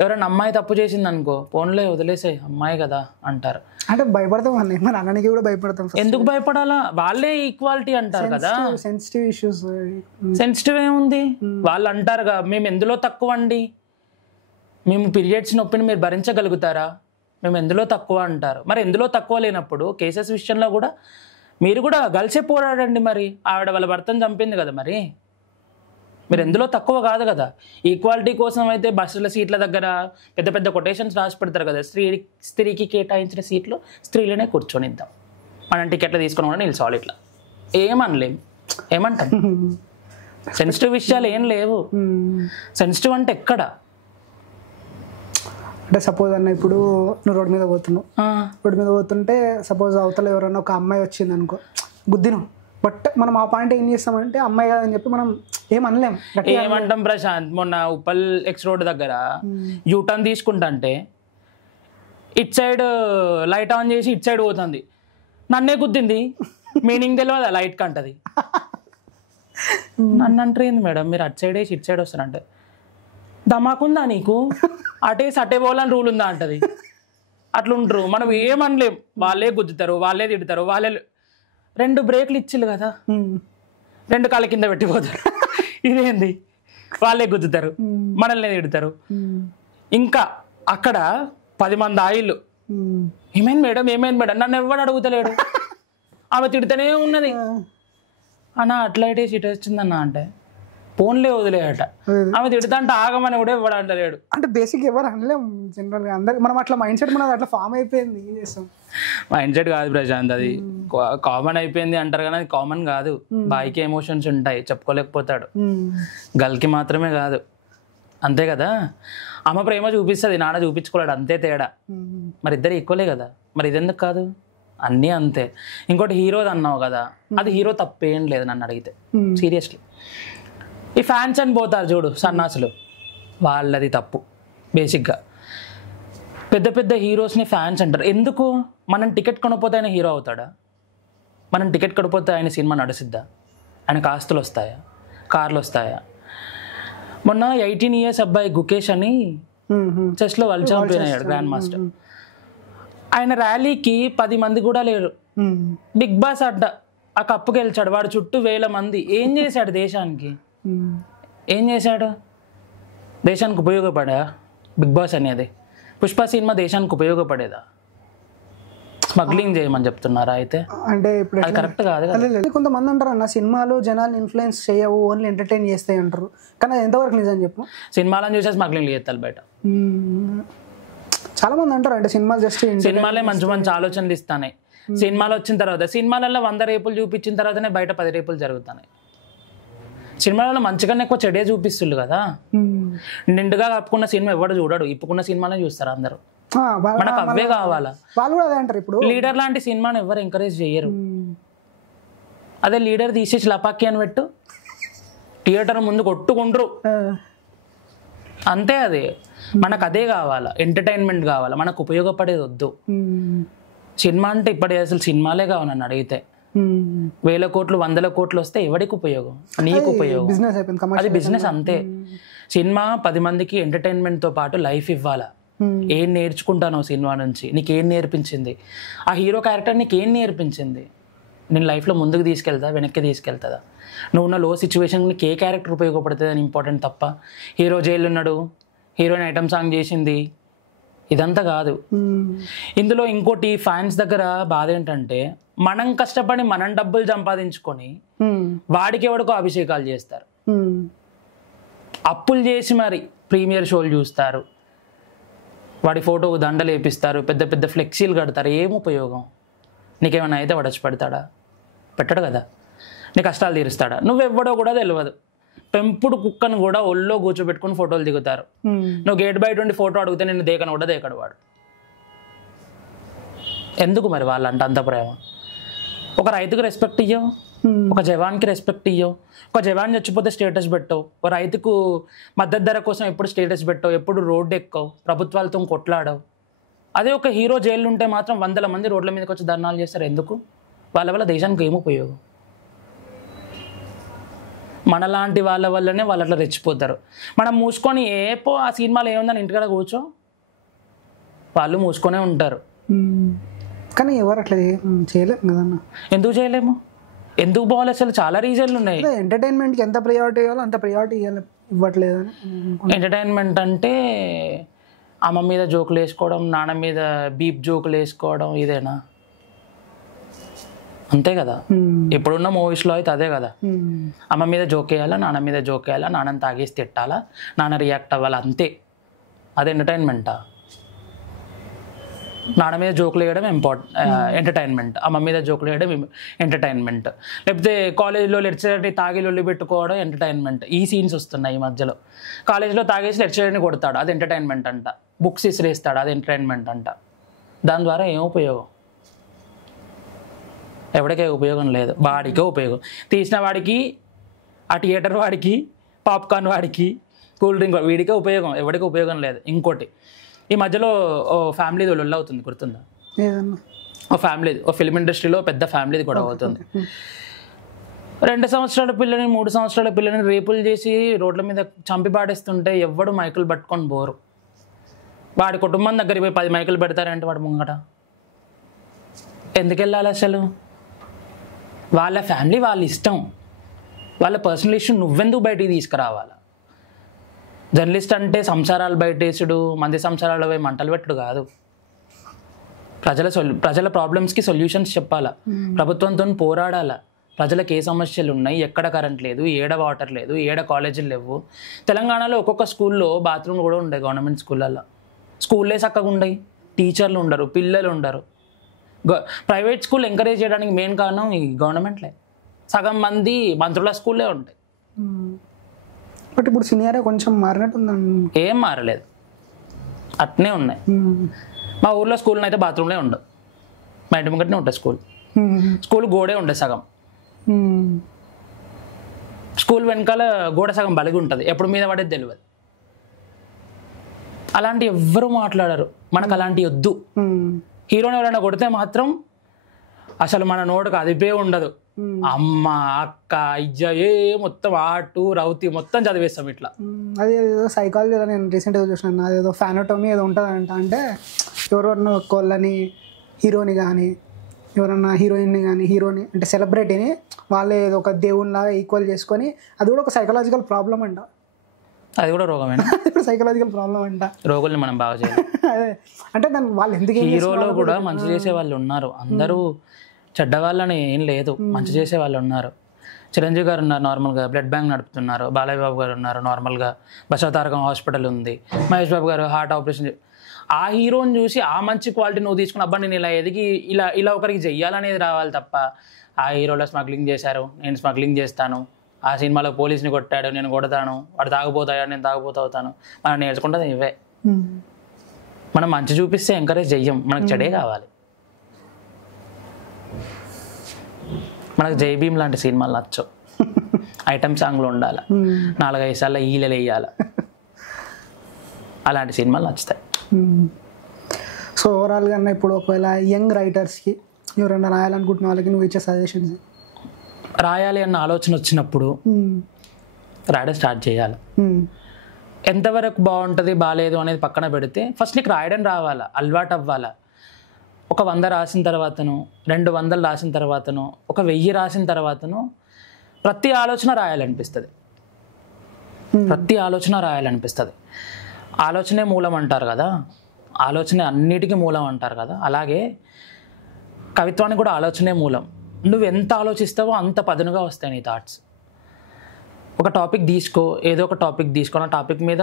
ఎవరైనా అమ్మాయి తప్పు చేసింది అనుకో, ఫోన్లే వదిలేసే అమ్మాయి కదా అంటారు. అంటే భయపడతాం అన్నీ, మరి అన్ననికి కూడా భయపడతాం. ఎందుకు భయపడాలా? వాళ్ళే ఈక్వాలిటీ అంటారు కదా. Sensitive issues. సెన్సిటివ్ ఏముంది? వాళ్ళు అంటారుగా మేము ఎందులో తక్కువ అండి, మేము పీరియడ్స్ నొప్పిని మీరు భరించగలుగుతారా, మేము ఎందులో తక్కువ అంటారు. మరి ఎందులో తక్కువ లేనప్పుడు కేసెస్ విషయంలో కూడా మీరు కూడా కలిసే పోరాడండి. మరి ఆవిడ వాళ్ళ భర్తను చంపింది కదా, మరి మీరు ఎందులో తక్కువ కాదు కదా. ఈక్వాలిటీ కోసం అయితే బస్సుల సీట్ల దగ్గర పెద్ద పెద్ద కొటేషన్స్ రాసి పెడతారు కదా, స్త్రీకి కేటాయించిన సీట్లు స్త్రీలనే కూర్చొనిద్దాం, మనం టికెట్లు తీసుకొని కూడా నిల్చోవాలి. ఇట్లా ఏమనలేం, ఏమంటాం? సెన్సిటివ్ విషయాలు ఏం లేవు. సెన్సిటివ్ అంటే ఎక్కడ అంటే సపోజ్ అన్న ఇప్పుడు నువ్వు రోడ్డు మీద పోతుంటే సపోజ్ అవతల ఎవరైనా ఒక అమ్మాయి వచ్చింది అనుకో, గుద్దిను. బట్ మనం ఆ పాయింట్ ఏం చేస్తామంటే అమ్మాయి కాదని చెప్పి మనం ఏమనలేం. ఏమంటాం ప్రశాంత్? మొన్న ఉప్పల్ ఎక్స్ రోడ్ దగ్గర యూటర్న్ తీసుకుంటా అంటే ఇట్ సైడ్ లైట్ ఆన్ చేసి ఇట్ సైడ్ పోతుంది, నన్నే గుద్దింది. మీనింగ్ తెలియదా లైట్ కంటది? నన్ను అంటారు మేడం మీరు అటు సైడ్ వేసి ఇటు సైడ్ వస్తారంటే, దమాకుందా నీకు? అటేసి అటే పోవాలని రూల్ ఉందా అంటది. అట్లుంటారు. మనం ఏమనలేం. వాళ్ళే గుద్దుతారు, వాళ్ళే తిడతారు, వాళ్ళే 2 బ్రేక్లు ఇచ్చిల్లు కదా, 2 కాళ్ళ కింద పెట్టిపోతారు. ఇదేంది? వాళ్ళే గుద్దుతారు, మనల్ని తిడతారు. ఇంకా అక్కడ 10 మంది ఆయిల్. ఏమైంది మేడం నన్ను ఎవరు అడుగుతలేడు. ఆమె తిడితేనే ఉన్నది. అన్న అట్లా ఇటేసి ఇటు వచ్చిందన్న అంటే ఫోన్లే వదిలేయట. ఆమె తిడతా అంటే ఆగమని కూడా ఎవడు అంటలేడు. అంటే బేసిక్ ఎవరు అనలేం జనరల్గా. అందరికి మనం అట్లా మైండ్ సెట్ మనది అట్లా ఫామ్ అయిపోయింది. ఏం చేస్తాం? మైండ్ సెట్ కాదు ప్రశాంత్, అది కామన్ అయిపోయింది అంటారు కానీ అది కామన్ కాదు. బాయ్కి ఎమోషన్స్ ఉంటాయి, చెప్పుకోలేకపోతాడు. గర్ల్కి మాత్రమే కాదు, అంతే కదా. అమ్మ ప్రేమ చూపిస్తుంది, నాన్న చూపించుకోలేడు, అంతే తేడా. మరి ఇద్దరు ఈక్వలే కదా, మరి ఇదెందుకు కాదు? అన్నీ అంతే. ఇంకోటి హీరోది అన్నావు కదా, అది హీరో తప్పేం లేదు నన్ను అడిగితే, సీరియస్లీ. ఈ ఫ్యాన్స్ అని పోతారు చూడు సన్నాసులు, వాళ్ళది తప్పు. బేసిక్గా పెద్ద పెద్ద హీరోస్ని ఫ్యాన్స్ అంటారు. ఎందుకు? మనం టికెట్ కొనకపోతే ఆయన హీరో అవుతాడా? మనం టికెట్ కొనకపోతే ఆయన సినిమా నడుసిద్దా? ఆయనకు ఆస్తులు వస్తాయా, కార్లు వస్తాయా? మొన్న 18 years అబ్బాయి గుకేష్ అని చెస్లో వరల్డ్ ఛాంపియన్ అయ్యాడు, గ్రాండ్ మాస్టర్. ఆయన ర్యాలీకి 10 మంది కూడా లేరు. బిగ్ బాస్ అడ్డ ఆ కప్పు గెలిచాడు, వాడు చుట్టూ 1000 మంది. ఏం చేశాడు దేశానికి? ఏం చేశాడు? దేశానికి ఉపయోగపడా బిగ్ బాస్ అనేది? పుష్ప సినిమా దేశానికి ఉపయోగపడేదా? స్మగ్లింగ్ చేయమని చెప్తున్నారా? అయితే అంటే ఇప్పుడు అది కరెక్ట్ కాదు. కొంతమంది అంటారు అన్న సినిమాలు జనాలు ఇన్ఫ్లుయెన్స్ చేయవు, ఓన్లీ ఎంటర్టైన్ చేస్తాయి అంటారు. కానీ అది ఎంతవరకు నిజం చెప్పు? సినిమాలను చూసే స్మగ్లింగ్ చేస్తారు బయట. చాలా మంది అంటారు అంటే సినిమాలు జస్ట్ సినిమాలే మంచి మంచి ఆలోచనలు ఇస్తాయి. సినిమాలు వచ్చిన తర్వాత సినిమాలలో 100 రేపులు చూపించిన తర్వాతనే బయట 10 రేపులు జరుగుతున్నాయి. సినిమాలలో మంచిగానే ఎక్కువ చెడే చూపిస్తుళ్ళు కదా. నిండుగా కప్పుకున్న సినిమా ఎవడు చూడడు, ఇప్పుకున్న సినిమానే చూస్తారు అందరూ. మనకు అవే కావాలా. వాళ్ళు కూడా అదే అంటారు. ఇప్పుడు లీడర్ లాంటి సినిమాని ఎవరు ఎంకరేజ్ చేయరు. అదే లీడర్ తీసేసి లపాకి అని పెట్టు, థియేటర్ ముందు కొట్టుకుంటారు అంతే. అదే మనకు అదే కావాలా, ఎంటర్టైన్మెంట్ కావాలా, మనకు ఉపయోగపడేది వద్దు. సినిమా అంటే ఇప్పటి అసలు సినిమాలే కావు నన్ను అడిగితే. 1000 కోట్లు 100 కోట్లు వస్తే ఎవరికి ఉపయోగం? నీకు ఉపయోగం. అది బిజినెస్ అంతే. సినిమా 10 మందికి ఎంటర్టైన్మెంట్తో పాటు లైఫ్ ఇవ్వాలా. ఏం నేర్చుకుంటానో సినిమా నుంచి, నీకేం నేర్పించింది ఆ హీరో క్యారెక్టర్, నీకేం నేర్పించింది, నేను లైఫ్లో ముందుకు తీసుకెళ్తా వెనక్కి తీసుకెళ్తుందా, నువ్వు ఉన్న లో సిచ్యువేషన్ నీకు ఏ క్యారెక్టర్ ఉపయోగపడుతుంది అని ఇంపార్టెంట్ తప్ప హీరో జైలు ఉన్నాడు, హీరోయిన్ ఐటమ్ సాంగ్ చేసింది, ఇదంతా కాదు. ఇందులో ఇంకోటి ఫ్యాన్స్ దగ్గర బాధ ఏంటంటే, మనం కష్టపడి మనం డబ్బులు సంపాదించుకొని వాడికి ఎవడికో అభిషేకాలు చేస్తారు, అప్పులు చేసి మరి ప్రీమియర్ షోలు చూస్తారు, వాడి ఫోటో దండలు వేపిస్తారు, పెద్ద పెద్ద ఫ్లెక్సీలు కడతారు. ఏం ఉపయోగం? నీకేమైనా అయితే వాడచ్చి పెడతాడా? పెట్టడు కదా. నీ కష్టాలు తీరుస్తాడా? నువ్వెవ్వడో కూడా తెలియదు. పెంపుడు కుక్కను కూడా ఒళ్ళో కూర్చోబెట్టుకుని ఫోటోలు దిగుతారు. నువ్వు గేట్ బయట ఉండి ఫోటో అడిగితే నిన్ను దేకను కూడా దేకడు వాడు. ఎందుకు మరి వాళ్ళంట అంత ప్రేమ? ఒక రైతుకు రెస్పెక్ట్ ఇయ్యవు, ఒక జవాన్కి రెస్పెక్ట్ ఇయ్యవు. ఒక జవాన్ చచ్చిపోతే స్టేటస్ పెట్టవు, ఒక రైతుకు మద్దతు ధర కోసం ఎప్పుడు స్టేటస్ పెట్టవు, ఎప్పుడు రోడ్డు ఎక్కవు, ప్రభుత్వాలతో కొట్లాడవు. అదే ఒక హీరో జైలు ఉంటే మాత్రం 100 మంది రోడ్ల మీదకి వచ్చి ధర్నాలు చేస్తారు. ఎందుకు? వాళ్ళ వల్ల దేశానికి ఏం ఉపయోగం? మనలాంటి వాళ్ళ వల్లనే వాళ్ళు అట్లా రెచ్చిపోతారు. మనం మూసుకొని ఏపో ఆ సినిమాలో ఏముందని ఇంటికాడ కూర్చో, వాళ్ళు మూసుకొనే ఉంటారు. కానీ ఎవరు అట్లా చేయలేము కదన్న. ఎందుకు చేయలేము? ఎందుకు బాగాలేదు? అసలు చాలా రీజన్లు ఉన్నాయి. ఎంటర్టైన్మెంట్కి ఎంత ప్రయారిటీ ఇవ్వాలో అంత ప్రయారిటీ ఇవ్వట్లేదని. ఎంటర్టైన్మెంట్ అంటే అమ్మ మీద జోకులు వేసుకోవడం, నాన్న మీద బీప్ జోకులు వేసుకోవడం, ఇదేనా? అంతే కదా. ఇప్పుడున్న మూవీస్లో అయితే అదే కదా. అమ్మ మీద జోక్ వేయాలా, నాన్న మీద జోక్ వేయాలా, నాన్నని తాగేసి తిట్టాలా, నాన్న రియాక్ట్ అవ్వాలా, అంతే. అది ఎంటర్టైన్మెంటా? నాన్న మీద జోకులు వేయడం ఎంటర్టైన్మెంట్, అమ్మ మీద జోకులు వేయడం ఎంటర్టైన్మెంట్. లేకపోతే కాలేజీలో లెక్చరర్ని తాగి లొల్లి పెట్టుకోవడం ఎంటర్టైన్మెంట్. ఈ సీన్స్ వస్తున్నాయి ఈ మధ్యలో. కాలేజీలో తాగేసి లెక్చరర్ని కొడతాడు, అది ఎంటర్టైన్మెంట్ అంట. బుక్స్ ఇసిరేస్తాడు, అది ఎంటర్టైన్మెంట్ అంట. దాని ద్వారా ఏం ఉపయోగం? ఎవరికే ఉపయోగం లేదు, వాడికే ఉపయోగం. తీసిన వాడికి, ఆ థియేటర్ వాడికి, పాప్కార్న్ వాడికి, కూల్ డ్రింక్ వీడికే ఉపయోగం, ఎవరికి ఉపయోగం లేదు. ఇంకోటి, ఈ మధ్యలో ఓ ఫ్యామిలీది లొల్లి అవుతుంది, గుర్తుందా? ఓ ఫిల్మ్ ఇండస్ట్రీలో పెద్ద ఫ్యామిలీది గొడవ అవుతుంది. 2 సంవత్సరాల పిల్లని 3 సంవత్సరాల పిల్లని రేపులు చేసి రోడ్ల మీద చంపి పాడేస్తుంటే ఎవ్వడు మైకులు పట్టుకొని పోరు. వాడి కుటుంబం దగ్గరికి పోయి 10 మైకులు పెడతారంటే వాడు ముంగట ఎందుకు వెళ్ళాలి అసలు? వాళ్ళ ఫ్యామిలీ వాళ్ళ ఇష్టం, వాళ్ళ పర్సనల్ ఇష్యూ నువ్వెందుకు బయటికి తీసుకురావాలా? జర్నలిస్ట్ అంటే సంసారాలు బయటేసుడు, మంది సంసారాలు పోయి మంటలు పెట్టుడు కాదు. ప్రజల ప్రాబ్లమ్స్కి సొల్యూషన్స్ చెప్పాలా, ప్రభుత్వంతో పోరాడాలా. ప్రజలకు ఏ సమస్యలు ఉన్నాయి, ఎక్కడ కరెంట్ లేదు, ఏడ వాటర్ లేదు, ఏడ కాలేజీలు లేవు. తెలంగాణలో ఒక్కొక్క స్కూల్లో బాత్రూమ్లు కూడా ఉండవు. గవర్నమెంట్ స్కూళ్ళల్లో స్కూల్లే చక్కగా ఉండవు, టీచర్లు ఉండరు, పిల్లలు ఉండరు. ప్రైవేట్ స్కూల్ ఎంకరేజ్ చేయడానికి మెయిన్ కారణం ఈ గవర్నమెంట్లే. సగం మంది మంత్రుల స్కూల్లే ఉంటాయి. బట్ ఇప్పుడు సినియరే కొంచెం మారినట్టుందండి. ఏం మారలేదు, అట్నే ఉన్నాయి. మా ఊర్లో స్కూల్లో అయితే బాత్రూమ్లే ఉండవు, మా ఇంటి ముంగటనే ఉంటుంది స్కూల్ గోడే ఉంటుంది సగం. స్కూల్ వెనకాల గోడ సగం బలిగి ఉంటుంది, ఎప్పుడు మీద పడేది తెలియదు. అలాంటి ఎవ్వరూ మాట్లాడరు. మనకు అలాంటి వద్దు. హీరోని ఎవరైనా కొడితే మాత్రం అసలు మన నోటుకు అదిపే ఉండదు. అమ్మ, అక్క, ఇజ్జ, మొత్తం ఆటు రౌతి మొత్తం చదివేస్తాం ఇట్లా. అది ఏదో సైకాలజీలో నేను రీసెంట్గా చూసినాను, అదేదో ఫ్యానోటోమీ ఏదో ఉంటుందంట. అంటే ఎవరెవరినో ఒక్కోళ్ళని, హీరోని కానీ ఎవరన్నా హీరోయిన్ని కానీ, హీరోని అంటే సెలబ్రిటీని వాళ్ళే ఏదో ఒక దేవునిలాగా ఈక్వల్ చేసుకొని, అది కూడా ఒక సైకలాజికల్ ప్రాబ్లం అంట. అది కూడా రోగమేనా? ఇప్పుడు సైకలాజికల్ ప్రాబ్లం అంట. రోగుల్ని మనం బాగా చేయాలి. అదే అంటే దాన్ని వాళ్ళు ఎందుకు, హీరోలో కూడా మంచి చేసే వాళ్ళు ఉన్నారు, అందరూ చెడ్డవాళ్ళని ఏం లేదు, మంచి చేసే వాళ్ళు ఉన్నారు. చిరంజీవి గారు ఉన్నారు, నార్మల్గా బ్లడ్ బ్యాంక్ నడుపుతున్నారు. బాలయ్య బాబు గారు ఉన్నారు, నార్మల్గా బసవతారకం హాస్పిటల్ ఉంది. మహేష్ బాబు గారు హార్ట్ ఆపరేషన్. ఆ హీరోని చూసి ఆ మంచి క్వాలిటీ నువ్వు తీసుకుని, అబ్బా నేను ఇలా ఎదిగి ఇలా ఒకరికి చెయ్యాలనేది రావాలి తప్ప, ఆ హీరోలో స్మగ్లింగ్ చేశారు, నేను స్మగ్లింగ్ చేస్తాను, ఆ సినిమాలో పోలీస్ని కొట్టాడు, నేను కొడతాను, వాడు తాగుపోతాడు, నేను తాగుపోతాను. మనం నేర్చుకుంటుంది ఇవే. మనం మంచి చూపిస్తే ఎంకరేజ్ చెయ్యం, మనకు చెడే కావాలి. మనకు జై భీమ్ లాంటి సినిమాలు నచ్చవు. ఐటమ్ సాంగ్లు ఉండాలి, 4-5 సార్లు ఈలలు వేయాలి, అలాంటి సినిమాలు నచ్చుతాయి. సో ఓవరాల్గా అన్న ఇప్పుడు ఒకవేళ యంగ్ రైటర్స్కి ఎవరైనా రాయాలనుకుంటున్న వాళ్ళకి నువ్వు ఇచ్చే సజెషన్స్? రాయాలి అన్న ఆలోచన వచ్చినప్పుడు రాయడం స్టార్ట్ చేయాలి. ఎంతవరకు బాగుంటుంది బాగాలేదు అనేది పక్కన పెడితే ఫస్ట్ నీకు రాయడం రావాలా, అలవాటు అవ్వాలా. ఒక 100 రాసిన తర్వాతను, 200 రాసిన తర్వాతను, ఒక 1000 రాసిన తర్వాతను ప్రతి ఆలోచన రాయాలనిపిస్తుంది. ప్రతి ఆలోచన రాయాలనిపిస్తుంది. ఆలోచనే మూలం అంటారు కదా, ఆలోచనే అన్నిటికీ మూలం అంటారు కదా, అలాగే కవిత్వానికి కూడా ఆలోచనే మూలం. నువ్వు ఎంత ఆలోచిస్తావో అంత పదునుగా వస్తాయి నీ థాట్స్. ఒక టాపిక్ తీసుకో, ఏదో ఒక టాపిక్ తీసుకొని ఆ టాపిక్ మీద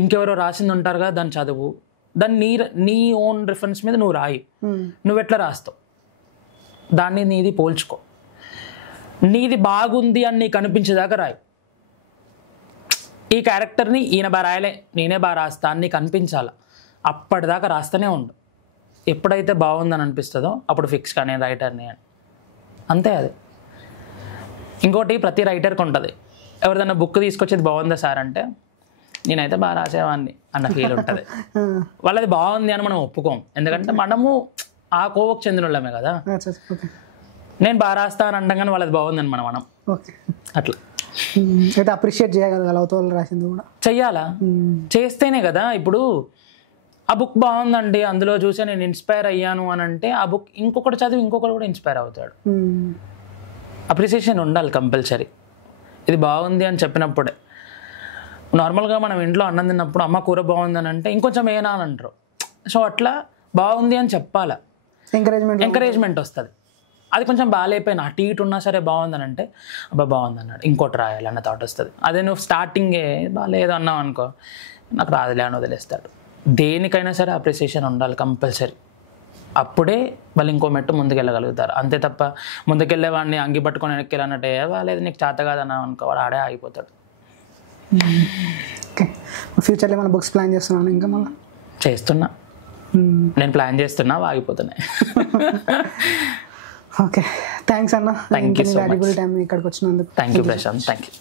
ఇంకెవరో రాసింది ఉంటారు కదా, దాన్ని చదువు, దాన్ని నీ ఓన్ రిఫరెన్స్ మీద నువ్వు రాయి. నువ్వు ఎట్లా రాస్తావు దాన్ని నీది పోల్చుకో. నీది బాగుంది అని నీకు అనిపించేదాకా రాయి. ఈ క్యారెక్టర్ని ఈయన బాగా రాయలే, నేనే బాగా రాస్తా అని నీకు అనిపించాలి. అప్పటిదాకా రాస్తూనే ఉండు. ఎప్పుడైతే బాగుందని అనిపిస్తుందో అప్పుడు ఫిక్స్ గా నేను రైటర్ని అని, అంతే. అది ఇంకోటి ప్రతి రైటర్కి ఉంటుంది. ఎవరిదైనా బుక్ తీసుకొచ్చేది బాగుందా సార్ అంటే నేనైతే బాగా రాసేవాడిని అన్న ఫీల్ ఉంటుంది. వాళ్ళది బాగుంది అని మనం ఒప్పుకోం, ఎందుకంటే మనము ఆ కోవకు చెందిన వాళ్ళమే కదా. నేను బాగా రాస్తా అని అంటాం కానీ వాళ్ళది బాగుందని మనం అట్లా అయితే అప్రిషియేట్ చేయగలగాలి, రాసింది కూడా చెయ్యాలా, చేస్తేనే కదా. ఇప్పుడు ఆ బుక్ బాగుందండి, అందులో చూసి నేను ఇన్స్పైర్ అయ్యాను అని అంటే ఆ బుక్ ఇంకొకటి చదివి ఇంకొకటి కూడా ఇన్స్పైర్ అవుతాడు. అప్రిసియేషన్ ఉండాలి కంపల్సరీ. ఇది బాగుంది అని చెప్పినప్పుడే. నార్మల్గా మనం ఇంట్లో అన్నం తిన్నప్పుడు అమ్మ కూర బాగుంది అని అంటే ఇంకొంచెం ఏనా అని అంటారు. సో అట్లా బాగుంది అని చెప్పాలా, ఎంకరేజ్మెంట్ వస్తుంది. అది కొంచెం బాగాలేకపోయినా అటు ఇటు ఉన్నా సరే బాగుందని అంటే అబ్బా బాగుంది అన్నాడు, ఇంకోటి రాయాలన్న థాట్ వస్తుంది. అదే నువ్వు స్టార్టింగే బాగాలేదు అన్నావు అనుకో, నాకు రాదులే అని వదిలేస్తాడు. దేనికైనా సరే అప్రిసియేషన్ ఉండాలి కంపల్సరీ. అప్పుడే వాళ్ళు ఇంకో మెట్టు ముందుకెళ్ళగలుగుతారు. అంతే తప్ప ముందుకెళ్ళేవాడిని అంగి పట్టుకొని వెనక్కి వెళ్ళానంటే లేదు నీకు చేత కాదన్నావు అనుకో, వాడు ఆడే ఆగిపోతాడు. ఓకే, ఫ్యూచర్లో ఏమైనా బుక్స్ ప్లాన్ చేస్తున్నాను? ఇంకా మళ్ళీ చేస్తున్నా, నేను ప్లాన్ చేస్తున్నా, ఆగిపోతున్నాయి. ఓకే, థ్యాంక్స్ అన్న. Thank you so much. Valuable time ఇక్కడికి వచ్చినందుకు. Thank you Prashanth, thank you.